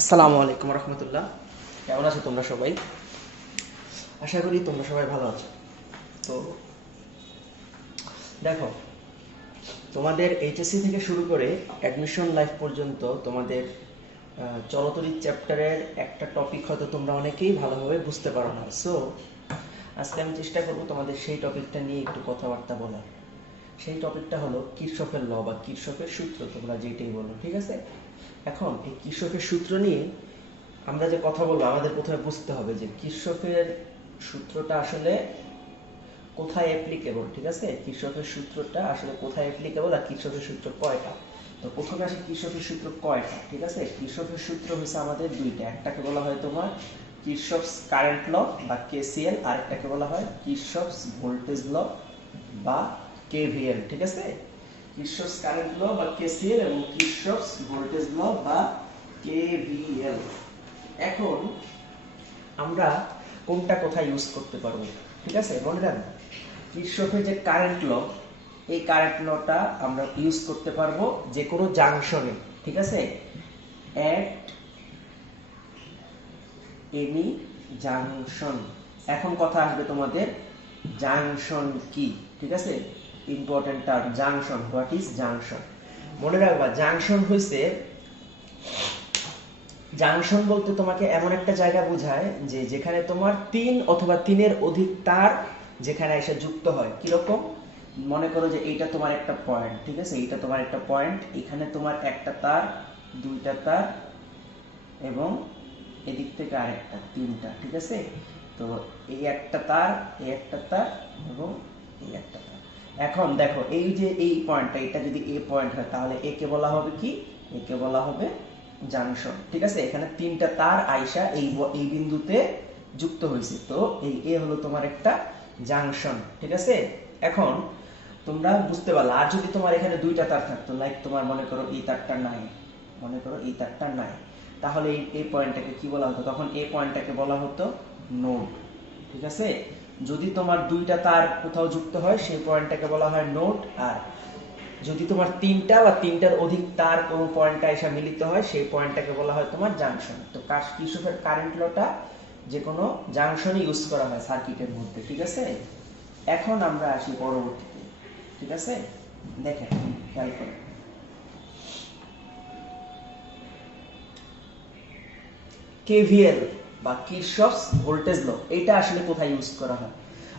আসসালামু আলাইকুম রহমতুল্লাহ। কেমন আছো তোমরা সবাই? আশা করি তোমরা সবাই ভালো আছো। তো দেখো, তোমাদের এইচএসসি থেকে শুরু করে অ্যাডমিশন লাইফ পর্যন্ত তোমাদের চলতরিৎ চ্যাপ্টারের একটা টপিক হয়তো তোমরা অনেকেই ভালোভাবে বুঝতে পারো না। সো আজকে আমি চেষ্টা করব তোমাদের সেই টপিকটা নিয়ে একটু কথাবার্তা বলার। সেই টপিকটা হলো কিরশফের ল বা কিরশফের সূত্র, তোমরা যেটাই বলো, ঠিক আছে? এখন এই কিরশফের সূত্র নিয়ে আমরা যে কথা বলবো, আমাদের প্রথমে বুঝতে হবে যে কিরশফের সূত্রটা আসলে কোথায় অ্যাপ্লিকেবল, ঠিক আছে? কিরশফের সূত্রটা আসলে কোথায় অ্যাপ্লিকেবল আর কিরশফের সূত্র কয়টা। তো প্রথমে আসে কিরশফের সূত্র কয়টা, ঠিক আছে? কিরশফের সূত্র হচ্ছে আমাদের দুইটা, একটাকে বলা হয় তোমার কিরশফস কারেন্ট ল বা কেসিএল, আর একটাকে বলা হয় কিরশফস ভোল্টেজ ল বা কেভিএল, ঠিক আছে? কিরশফস কারেন্ট ল বা কেসিএল এবং কিরশফস ভোল্টেজ ল বা কেভিএল। এখন আমরা কোনটা কোথায় ইউজ করতে পারবো, ঠিক আছে? মনে রাখবো, কিরশফের যে কারেন্ট ল, এই কারেন্ট লটা আমরা ইউজ করতে পারবো যে কোনো জাংশনে, ঠিক আছে? At any junction. এখন কথা আসবে তোমাদের জাংশন কি, ঠিক আছে? Important term junction. What is junction? মনে রাখবা, জাংশন হইছে, জাংশন বলতে তোমাকে এমন একটা জায়গা বোঝায় যে যেখানে তোমার তিন অথবা তিনের অধিক তার যেখানে এসে যুক্ত হয়। কিরকম? মনে করো যে এইটা তোমার একটা পয়েন্ট, ঠিক আছে? এইটা তোমার একটা পয়েন্ট, এখানে তোমার একটা তার, দুইটা তার এবং এদিক থেকে আরেকটা, তিনটা, ঠিক আছে? তো এই একটা তার, এই একটা তার এবং এই একটা তার। এখন দেখো, এই যে এই পয়েন্টটা, এটা যদি এ পয়েন্ট হয় তাহলে একে বলা হবে কি? একে বলা হবে জাংশন, ঠিক আছে? এখানে তিনটা তার আইসা এই বিন্দুতে যুক্ত হয়েছে, তো এই এ হলো তোমার একটা জাংশন, ঠিক আছে? এখন তোমরা বুঝতে পারলা। আর যদি তোমার এখানে দুইটা তার থাকতো, লাইক তোমার মনে করো এই তারটা নাই, মনে করো এই তারটা নাই, তাহলে এই পয়েন্টটাকে কি বলা হতো? তখন এই পয়েন্টটাকে বলা হতো নোড, ঠিক আছে? যদি তোমার দুইটা তার কোথাও যুক্ত হয় সেই পয়েন্টটাকে বলা হয় নোড, আর যদি তোমার তিনটা বা তিনটার অধিক তার কোনো পয়েন্টটা এসে মিলিত হয় সেই পয়েন্টটাকে বলা হয় তোমার জাংশন। তো কিরশফের কারেন্ট লটা যে কোনো জাংশনে ইউজ করা হয় সার্কিটের মধ্যে, ঠিক আছে? এখন আমরা আসি পরবর্তীতে, ঠিক আছে? দেখেন, খেয়াল করেন, কেভিএল বা কিরশফস ভোল্টেজ ল, এটা আসলে কোথায় ইউজ করা হয়?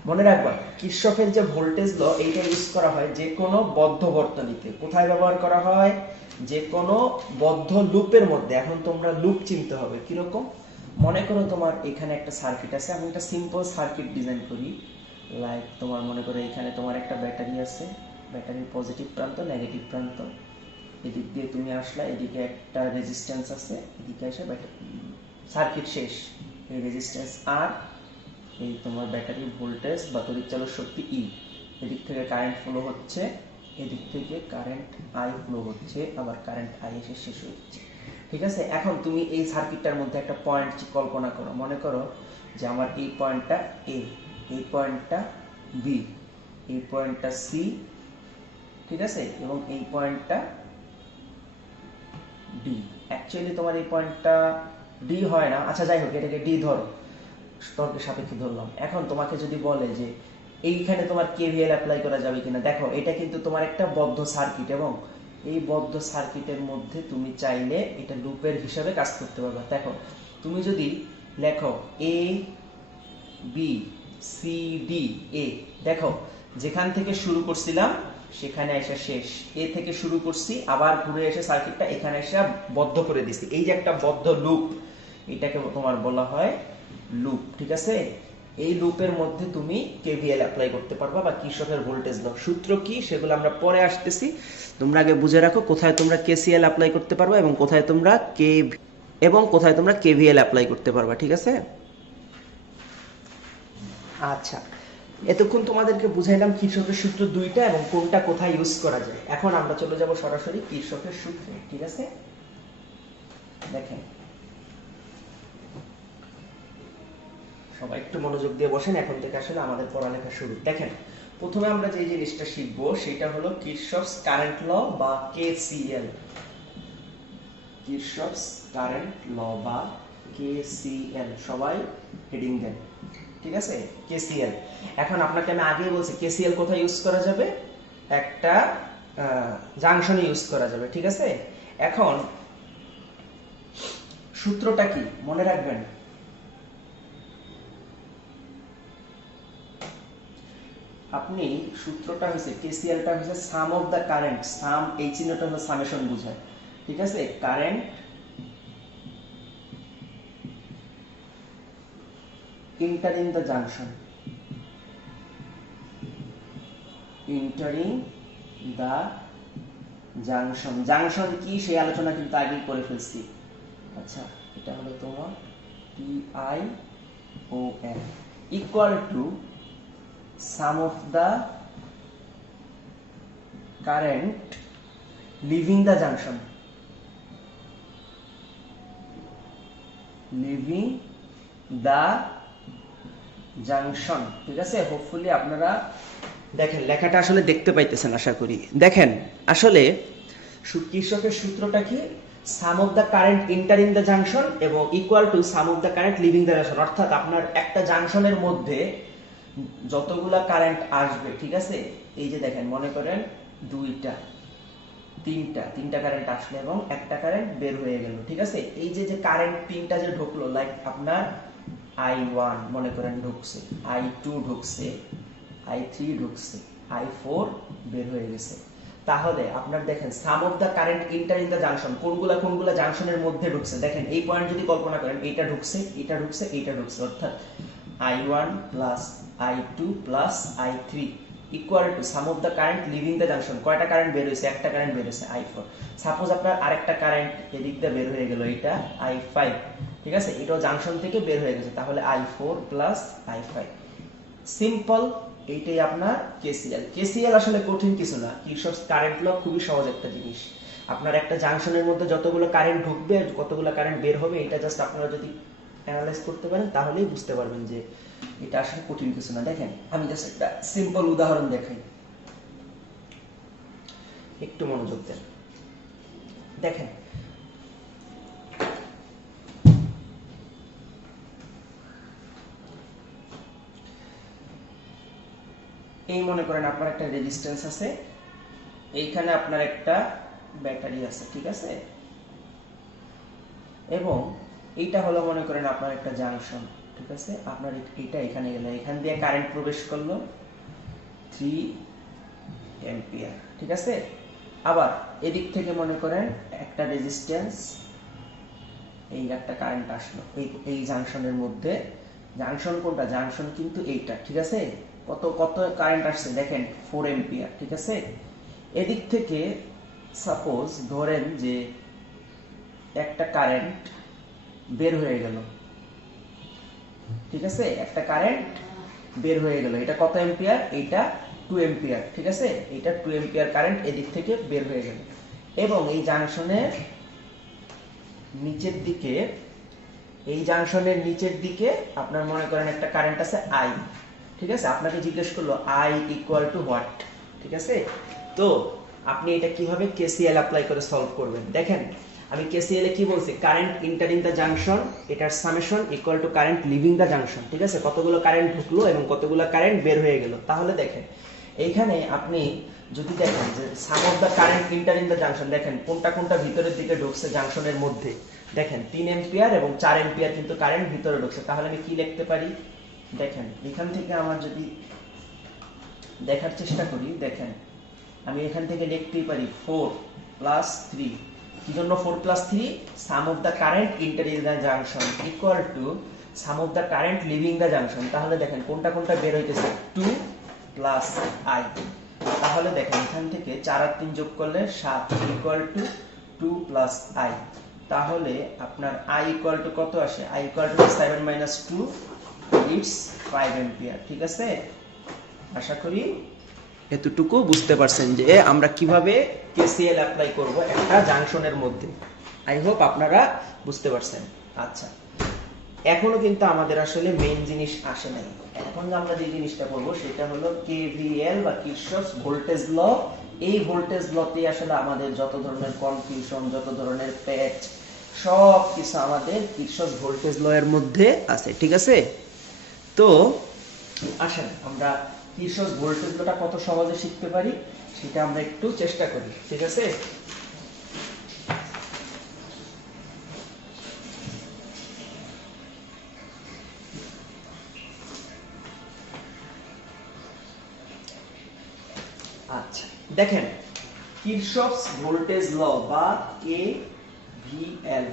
মনে রাখবা, কিরশফের যে ভোল্টেজ ল, এইটা ইউজ করা হয় যে কোনো বদ্ধ বর্তনীতে। কোথায় ব্যবহার করা হয়? যে কোনো বদ্ধ লুপের মধ্যে। এখন তোমরা লুপ চিনতে হবে কিরকম। মনে করো তোমার এখানে একটা সার্কিট আছে, আমি একটা সিম্পল সার্কিট ডিজাইন করি। লাইক তোমার মনে করো এখানে তোমার একটা ব্যাটারি আছে, ব্যাটারির পজিটিভ প্রান্ত, নেগেটিভ প্রান্ত, এদিক দিয়ে তুমি আসলা, এদিকে একটা রেজিস্ট্যান্স আছে, এদিকে এসে সার্কিট শেষ। এই রেজিস্ট্যান্স আর, এই তোমার ব্যাটারি ভোল্টেজ বা তড়িৎচালক শক্তি ই, এদিক থেকে কারেন্ট ফ্লো হচ্ছে, এদিক থেকে কারেন্ট আই ফ্লো হচ্ছে, আবার কারেন্ট আই এসে শেষ হচ্ছে, ঠিক আছে? এখন তুমি এই সার্কিটটার মধ্যে একটা পয়েন্ট কল্পনা করো। মনে করো যে আমার এই পয়েন্টটা এ, এই পয়েন্টটা বি, এই পয়েন্টটা সি, ঠিক আছে? এবং এই পয়েন্টটা ডি। অ্যাকচুয়ালি তোমার এই পয়েন্টটা ডি হয় না, আচ্ছা যাই হোক, এটাকে ডি ধরো, তর্কের সাপেক্ষে ধরলাম। এখন তোমাকে যদি বলে যে এইখানে তোমার কেভিএল অ্যাপ্লাই করা যাবে কিনা, দেখো এটা কিন্তু তোমার একটা বদ্ধ সার্কিট, এবং এই বদ্ধ সার্কিটের মধ্যে তুমি চাইলে এটা লুপের হিসাবে কাজ করতে পারবে। দেখো, তুমি যদি লেখো এ বি সি ডি এ, দেখো যেখান থেকে শুরু করছিলাম সেখানে এসে শেষ, এ থেকে শুরু করছি, আবার ঘুরে এসে সার্কিটটা এখানে এসে বদ্ধ করে দিছি। এই যে একটা বদ্ধ লুপ, এটাকে তোমার বলা হয় লুপ, ঠিক আছে? এই লুপের মধ্যে তুমি কেভিএল অ্যাপ্লাই করতে পারবা বা কিরশফের ভোল্টেজ ল। সূত্র কি সেগুলো আমরা পরে আসতেছি, তোমরা আগে বুঝে রাখো কোথায় তোমরা কেসিএল অ্যাপ্লাই করতে পারবা এবং কোথায় তোমরা কেভিএল অ্যাপ্লাই করতে পারবা, ঠিক আছে? আচ্ছা, এতক্ষণ তোমাদেরকে বুঝাইলাম কিরশফের সূত্র দুইটা এবং কোনটা কোথায় ইউজ করা যায়। এখন আমরা চলে যাব সরাসরি কিরশফের সূত্রে, ঠিক আছে? দেখেন, সবাই একটু মনোযোগ দিয়ে বসেন, এখন থেকে আসলে আমাদের পড়ালেখা শুরু। দেখেন, প্রথমে আমরা যে জিনিসটা শিখবো সেটা হলো কিরশফস কারেন্ট ল বা কেসিএল। কিরশফস কারেন্ট ল বা কেসিএল, সবাই হেডিং দেন, ঠিক আছে? কেসিএল। এখন আপনাকে আমি আগেই বলছি কেসিএল কোথায় ইউজ করা যাবে, একটা জাংশনে ইউজ করা যাবে, ঠিক আছে? এখন সূত্রটা কি মনে রাখবেন, আপনি সূত্রটা হচ্ছে কেসিএলটা হচ্ছে সাম অফ দা কারেন্ট, সাম এই চিহ্নটা হলো সামেশন বোঝায়, ঠিক আছে? Current entering the junction, entering the junction, junction কি সেই আলোচনা কিন্তু আগেই করে ফেলছি। আচ্ছা, এটা হলো তোমার PION equal to sum of the current leaving the junction, leaving the junction, ঠিক আছে? হোপফুলি আপনারা দেখেন লেখাটা আসলে দেখতে পাইতেছেন আশা করি। দেখেন আসলে কিরশফের সূত্রটা কি, sum of the current entering the junction এবং equal to sum of the current leaving the junction, অর্থাৎ আপনার একটা জাংশনের মধ্যে যতগুলা কারেন্ট আসবে, ঠিক আছে? এই যে দেখেন মনে করেন দুইটা তিনটা কারেন্ট আসলো এবং একটা কারেন্ট বের হয়ে গেল, ঠিক আছে? এই যে যে কারেন্ট তিনটা যে ঢুকলো, লাইক আপনার I1 মনে করেন ঢুকছে, I2 ঢুকছে, I3 ঢুকছে, I4 বের হয়ে গেছে। তাহলে আপনার দেখেন sum of the current entering the junction, কোনগুলা জাংশনের মধ্যে ঢুকছে, দেখেন এই পয়েন্ট যদি কল্পনা করেন, এইটা ঢুকছে, এটা ঢুকছে, এইটা ঢুকছে, অর্থাৎ I1 plus I2 plus I3 equal to sum of the current leaving the junction, কয়টা কারেন্ট বের হয়েছে, একটা কারেন্ট বের হয়েছে I4। সাপোজ আপনার আরেকটা কারেন্ট এদিক দিয়ে বের হয়ে গেল, এটা I5, ঠিক আছে? এটাও জাংশন থেকে বের হয়ে গেছে, তাহলে I4 প্লাস I5, সিম্পল। এইটাই আপনার কেসিএল। কেসিএল আসলে কঠিন কিছু না, কিরশফস কারেন্ট ল খুবই সহজ একটা জিনিস। আপনার একটা জাংশনের মধ্যে যতগুলো কারেন্ট ঢুকবে, কতগুলো কারেন্ট বের হবে, এটা জাস্ট আপনারা যদি অ্যানালাইজ করতে পারেন তাহলেই বুঝতে পারবেন যে এটা আসলে কঠিন কিছু না। দেখেন আমি জাস্ট একটা সিম্পল উদাহরণ দেখাই, একটু মনোযোগ দেন। দেখেন এই মনে করেন আপনার একটা রেজিস্ট্যান্স আছে, এইখানে আপনার একটা ব্যাটারি আছে, ঠিক আছে? এবং এইটা হলো মনে করেন আপনার একটা জাংশন, ঠিক আছে? আপনার এটা এখানে গেল, এখান দিয়ে কারেন্ট প্রবেশ করলো 3 অ্যাম্পিয়ার, ঠিক আছে? আবার এদিক থেকে মনে করেন একটা রেজিস্ট্যান্স, এই একটা কারেন্ট আসলো এই জাংশনের মধ্যে। জাংশন কোনটা, জাংশন কিন্তু এইটা, ঠিক আছে? কত কারেন্ট আসছে দেখেন 4 অ্যাম্পিয়ার, ঠিক আছে? এদিক থেকে সাপোজ ধরেন যে একটা কারেন্ট বের হয়ে গেল, ঠিক আছে? একটা কারেন্ট বের হয়ে গেল, এটা কত অ্যাম্পিয়ার, এটা 2 অ্যাম্পিয়ার, ঠিক আছে? এটা 2 অ্যাম্পিয়ার কারেন্ট এদিক থেকে বের হয়ে গেল এবং এই জাংশনের নিচের দিকে, এই জাংশনের নিচের দিকে আপনার মনে করেন একটা কারেন্ট আছে I, ঠিক আছে? আপনাকে জিজ্ঞেস করলো I ইকুয়াল টু হোয়াট, ঠিক আছে? তো আপনি এটা কিভাবে কেসিএল অ্যাপ্লাই করে সলভ করবেন, দেখেন আমি কেসিএল এ কি বলছি, কারেন্ট এন্টারিং দা জাংশন, এটার summation equal to current leaving the junction, ঠিক আছে? কতগুলো কারেন্ট ঢুকলো এবং কতগুলো কারেন্ট বের হয়ে গেল। তাহলে দেখেন এইখানে আপনি যদি দেখেন যে sum of the current entering the junction, দেখেন কোনটা ভিতরের দিকে ঢুকছে জাংশনের মধ্যে, দেখেন 3 অ্যাম্পিয়ার এবং 4 অ্যাম্পিয়ার কিন্তু কারেন্ট ভিতরে ঢুকছে। তাহলে আমি কি লিখতে পারি, দেখেন এখান থেকে আমার যদি দেখার চেষ্টা করি, দেখেন আমি এখান থেকে লিখতেই পারি 4 প্লাস 3, কি জন্য 4 plus 3, sum of the current entering the junction equal to sum of the current leaving the junction. তাহলে দেখেন কোনটা বের হইতেছে 2 প্লাস I, তাহলে দেখেন এখান থেকে 4 আর 3 যোগ করলে 7 ইকুয়াল টু 2 প্লাস I। তাহলে আপনার I ইকুয়াল টু কত আসে, I equal two 7 minus 2 it's 5 ampere, ঠিক আছে? আশা করি এতটুকু বুঝতে পারছেন যে আমরা কিভাবে কেসিএল অ্যাপ্লাই করব একটা জাংশনের মধ্যে। আই হোপ আপনারা বুঝতে পারছেন। আচ্ছা, এখনো কিন্তু আমাদের আসলে মেইন জিনিস আসে নাই। এখন আমরা যে জিনিসটা করব সেটা হলো কেভিএল বা কিরশফস ভোল্টেজ ল এই ভোল্টেজ লতে আসলে আমাদের যত ধরনের কনফিউশন, যত ধরনের প্যাচ, সব কিছু আমাদের কিরশফ ভোল্টেজ ল এর মধ্যে আছে, ঠিক আছে? তো আসেন আমরা কিরশফ ভোল্টেজ লটা কত সহজে শিখতে পারি সেটা আমরা একটু চেষ্টা করি, ঠিক আছে? আচ্ছা দেখেন, কিরশফস ভোল্টেজ ল বা কেভিএল,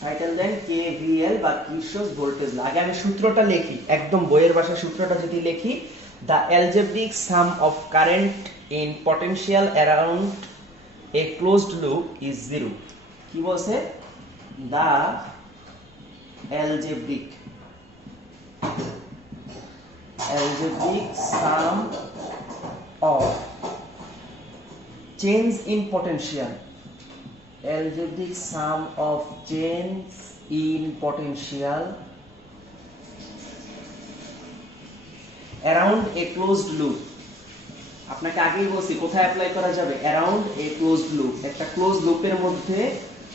টাইটেল দেন কেভিএল বা কিরশফস ভোল্টেজ ল। আগে আমি সূত্রটা লিখি, একদম বইয়ের ভাষায় সূত্রটা যদি লিখি, the algebraic sum of current in potential around a closed loop is 0. কি বলছে? the algebraic sum of change in potential, algebraic sum of change in potential around a closed loop. আপনাকে আগেই বলছি কোথায় অ্যাপ্লাই করা যাবে, অ্যারাউন্ড এ ক্লোজড লুপ, একটা close লুপের মধ্যে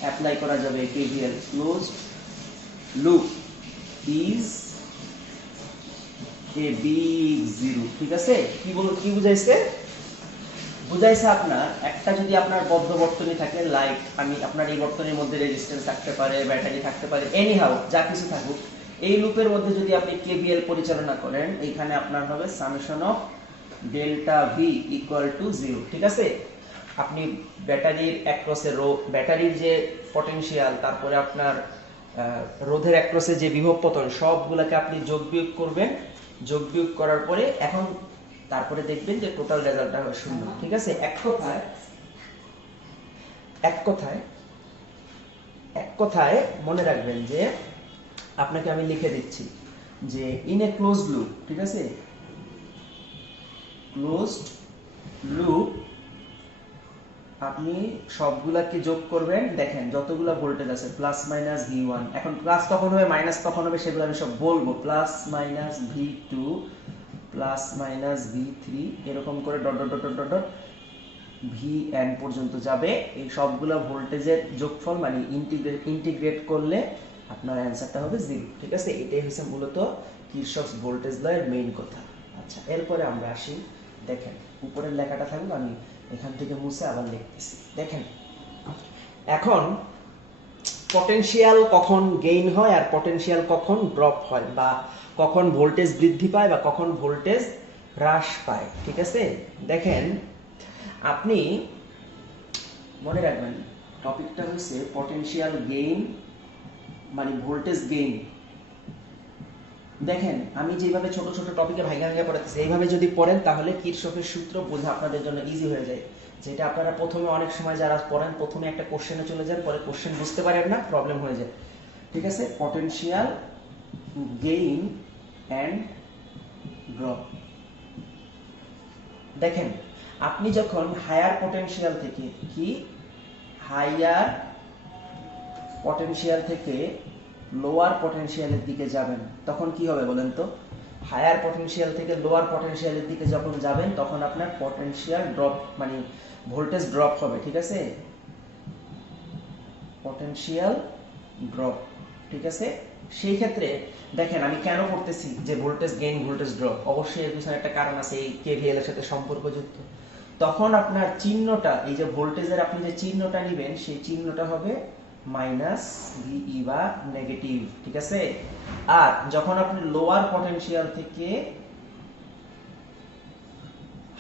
অ্যাপ্লাই করা যাবে KVL. Closed loop is a big zero, ঠিক আছে? কি বুঝাইছে? বুঝাইছে আপনার একটা যদি আপনার বদ্ধ বর্তনী থাকে, লাইক আমি আপনার এই বর্তনীর মধ্যে রেজিস্ট্যান্স থাকতে পারে, ব্যাটারি থাকতে পারে, এনিহাউ যা কিছু থাকুক, এই লুপের মধ্যে যদি আপনি কেভিএল পরিচালনা করেন, এখানে আপনার হবে summation of delta V equal to 0, ঠিক আছে? আপনি ব্যাটারির অ্যাক্রসে ব্যাটারির যে পটেনশিয়াল, তারপরে আপনার রোধের অ্যাক্রসে যে বিভব পতন, সবগুলোকে আপনি যোগ বিয়োগ করবেন। যোগ বিয়োগ করার পরে এখন তারপরে দেখবেন যে টোটাল রেজাল্টটা হবে 0, ঠিক আছে? এক কথায় মনে রাখবেন যে আপনাকে আমি লিখে দিচ্ছি যে ইন এ ক্লোজড লুপ, ঠিক আছে? ক্লোজড লুপ আপনি সবগুলাকে যোগ করবেন। দেখেন যতগুলা ভোল্টেজ আছে প্লাস মাইনাস V1, এখন প্লাস কখন হবে মাইনাস কখন হবে সেগুলো আমি সব বলবো। Plus minus V2, plus minus V3, এরকম করে dot dot dot dot dot Vn পর্যন্ত যাবে। এই সবগুলা ভোল্টেজের যোগফল মানে ইন্টিগ্রেট করলে আপনার অ্যান্সারটা হবে 0, ঠিক আছে? এটাই হচ্ছে মূলত কিরশফস ভোল্টেজ ল এর মেইন কথা। আচ্ছা এরপরে আমরা আসি, দেখেন উপরের লেখাটা থাকবে, আমি এখান থেকে মুছে আবার লিখতেছি। দেখেন এখন পটেনশিয়াল কখন গেইন হয় আর পটেনশিয়াল কখন ড্রপ হয়, বা কখন ভোল্টেজ বৃদ্ধি পায় বা কখন ভোল্টেজ হ্রাস পায়, ঠিক আছে? দেখেন আপনি মনে রাখবেন টপিকটা হচ্ছে পটেনশিয়াল গেইন মানে ভোল্টেজ গেইন। দেখেন আমি যেভাবে ছোট ছোট টপিকে ভাঙা ভাঙা পড়াচ্ছি, এইভাবে যদি পড়েন তাহলে কিরশফের সূত্র বোঝা আপনাদের জন্য ইজি হয়ে যায়। যেটা আপনারা প্রথমে অনেক সময় যারা পড়েন প্রথমে একটা কোশ্চেনে চলে যান, পরে কোশ্চেন বুঝতে পারেন না, প্রবলেম হয়ে যায়, ঠিক আছে? Potential gain and drop. দেখেন আপনি যখন হায়ার পটেনশিয়াল থেকে লোয়ার পটেনশিয়ালের দিকে যাবেন, তখন কি হবে বলেন তো? হায়ার পটেনশিয়াল থেকে লোয়ার পটেনশিয়ালের দিকে যখন যাবেন তখন আপনার পটেনশিয়াল ড্রপ মানে ভোল্টেজ ড্রপ হবে, ঠিক আছে? পটেনশিয়াল ড্রপ, ঠিক আছে? সেই ক্ষেত্রে দেখেন আমি কেন করতেছি যে ভোল্টেজ গেইন ভোল্টেজ ড্রপ, অবশ্যই এর পিছনে একটা কারণ আছে, এই কেভিএল এর সাথে সম্পর্কযুক্ত। তখন আপনার চিহ্নটা, এই যে ভোল্টেজের আপনি যে চিহ্নটা নেবেন সেই চিহ্নটা হবে মাইনাস ভিই বা নেগেটিভ, ঠিক আছে? আর যখন আপনি লোয়ার পটেনশিয়াল থেকে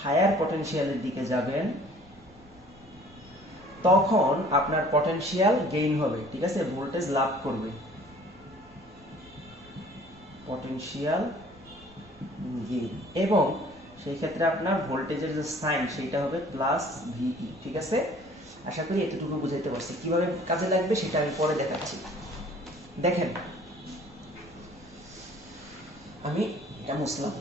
হায়ার পটেনশিয়ালের দিকে যাবেন তখন আপনার পটেনশিয়াল গেইন হবে, ঠিক আছে? ভোল্টেজ লাভ করবে, পটেনশিয়াল গেইন, এবং সেই ক্ষেত্রে আপনার ভোল্টেজের যে সাইন সেটা হবে প্লাস ভিই, ঠিক আছে? আশা করি এতটুকু বুঝাইতে পারছি। কিভাবে কাজে লাগবে সেটা আমি পরে দেখাচ্ছি। দেখেন আমি এটা মুছলাম,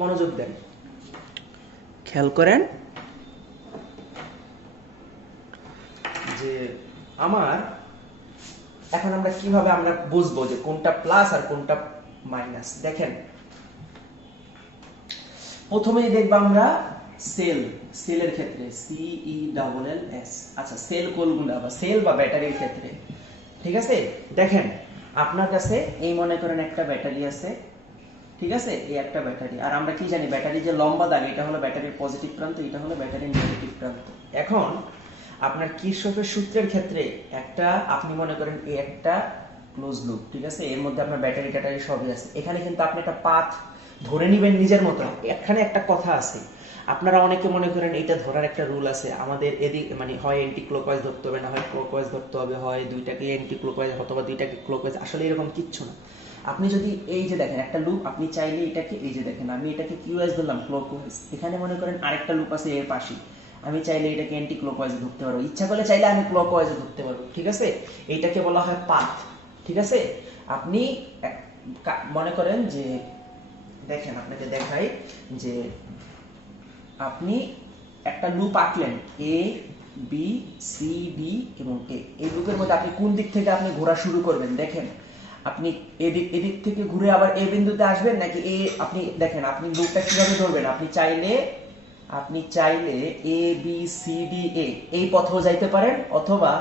মনোযোগ দেন, খেয়াল করেন যে আমার এখন আমরা কিভাবে আমরা বুঝবো যে কোনটা প্লাস আর কোনটা মাইনাস। দেখেন প্রথমেই দেখব আমরা সেলের ক্ষেত্রে CELLS। আচ্ছা, সেল কোলগুলা বা সেল বা ব্যাটারির ক্ষেত্রে, ঠিক আছে। দেখেন আপনার কাছে এই মনে করেন একটা ব্যাটারি আছে, ঠিক আছে, এই একটা ব্যাটারি। আর আমরা কি জানি ব্যাটারি যে লম্বা দাগ এটা হলো ব্যাটারির পজিটিভ প্রান্ত, এটা হলো ব্যাটারির নেগেটিভ প্রান্ত। এখন আপনার কিরশফের সূত্রের ক্ষেত্রে একটা আপনি মনে করেন এই একটা ক্লোজ লুপ, ঠিক আছে, এর মধ্যে আপনার ব্যাটারি ট্যাটারি সবই আছে। এখানে কিন্তু আপনি একটা পাথ ধরে নেবেন নিজের মতো। এখানে একটা কথা আছে, আপনারা অনেকে মনে করেন এটা ধরার একটা রুল আছে, আমাদের এদিক মানে হয় এন্টি ক্লকওয়াইজ ধরতে হবে, না হয় ক্লকওয়াইজ ধরতে হবে, হয় দুইটাকে এন্টি ক্লকওয়াইজ অথবা দুইটাকে ক্লকওয়াইজ। আসলে এরকম কিচ্ছু না। আপনি যদি এই যে দেখেন একটা লুপ, আপনি চাইলে এটাকে এই যে দেখেন আমি এটাকে কিউএস ধরলাম, ক্লকওয়াইজ। এখানে মনে করেন আরেকটা লুপ আছে এর পাশে, আমি চাইলে এটাকে অ্যান্টি ক্লকওয়াইজ ধরতে পারবো, ইচ্ছা করলে চাইলে আমি ক্লকওয়াইজ ধরতে পারবো, ঠিক আছে। এইটাকে বলা হয় পাথ, ঠিক আছে। আপনি মনে করেন যে দেখেন আপনাকে দেখাই যে আপনি একটা লুপ আঁকলেন এ বি সি ডি এবং এ। এই লুপের মধ্যে আপনি কোন দিক থেকে আপনি ঘোরা শুরু করবেন, দেখেন আপনি এদিক থেকে ঘুরে আবার এ বিন্দুতে আসবেন নাকি এ, আপনি দেখেন আপনি লুপটা কিভাবে ধরবেন। আপনি চাইলে এ বি সি ডি এ এই পথেও যাইতে পারেন, অথবা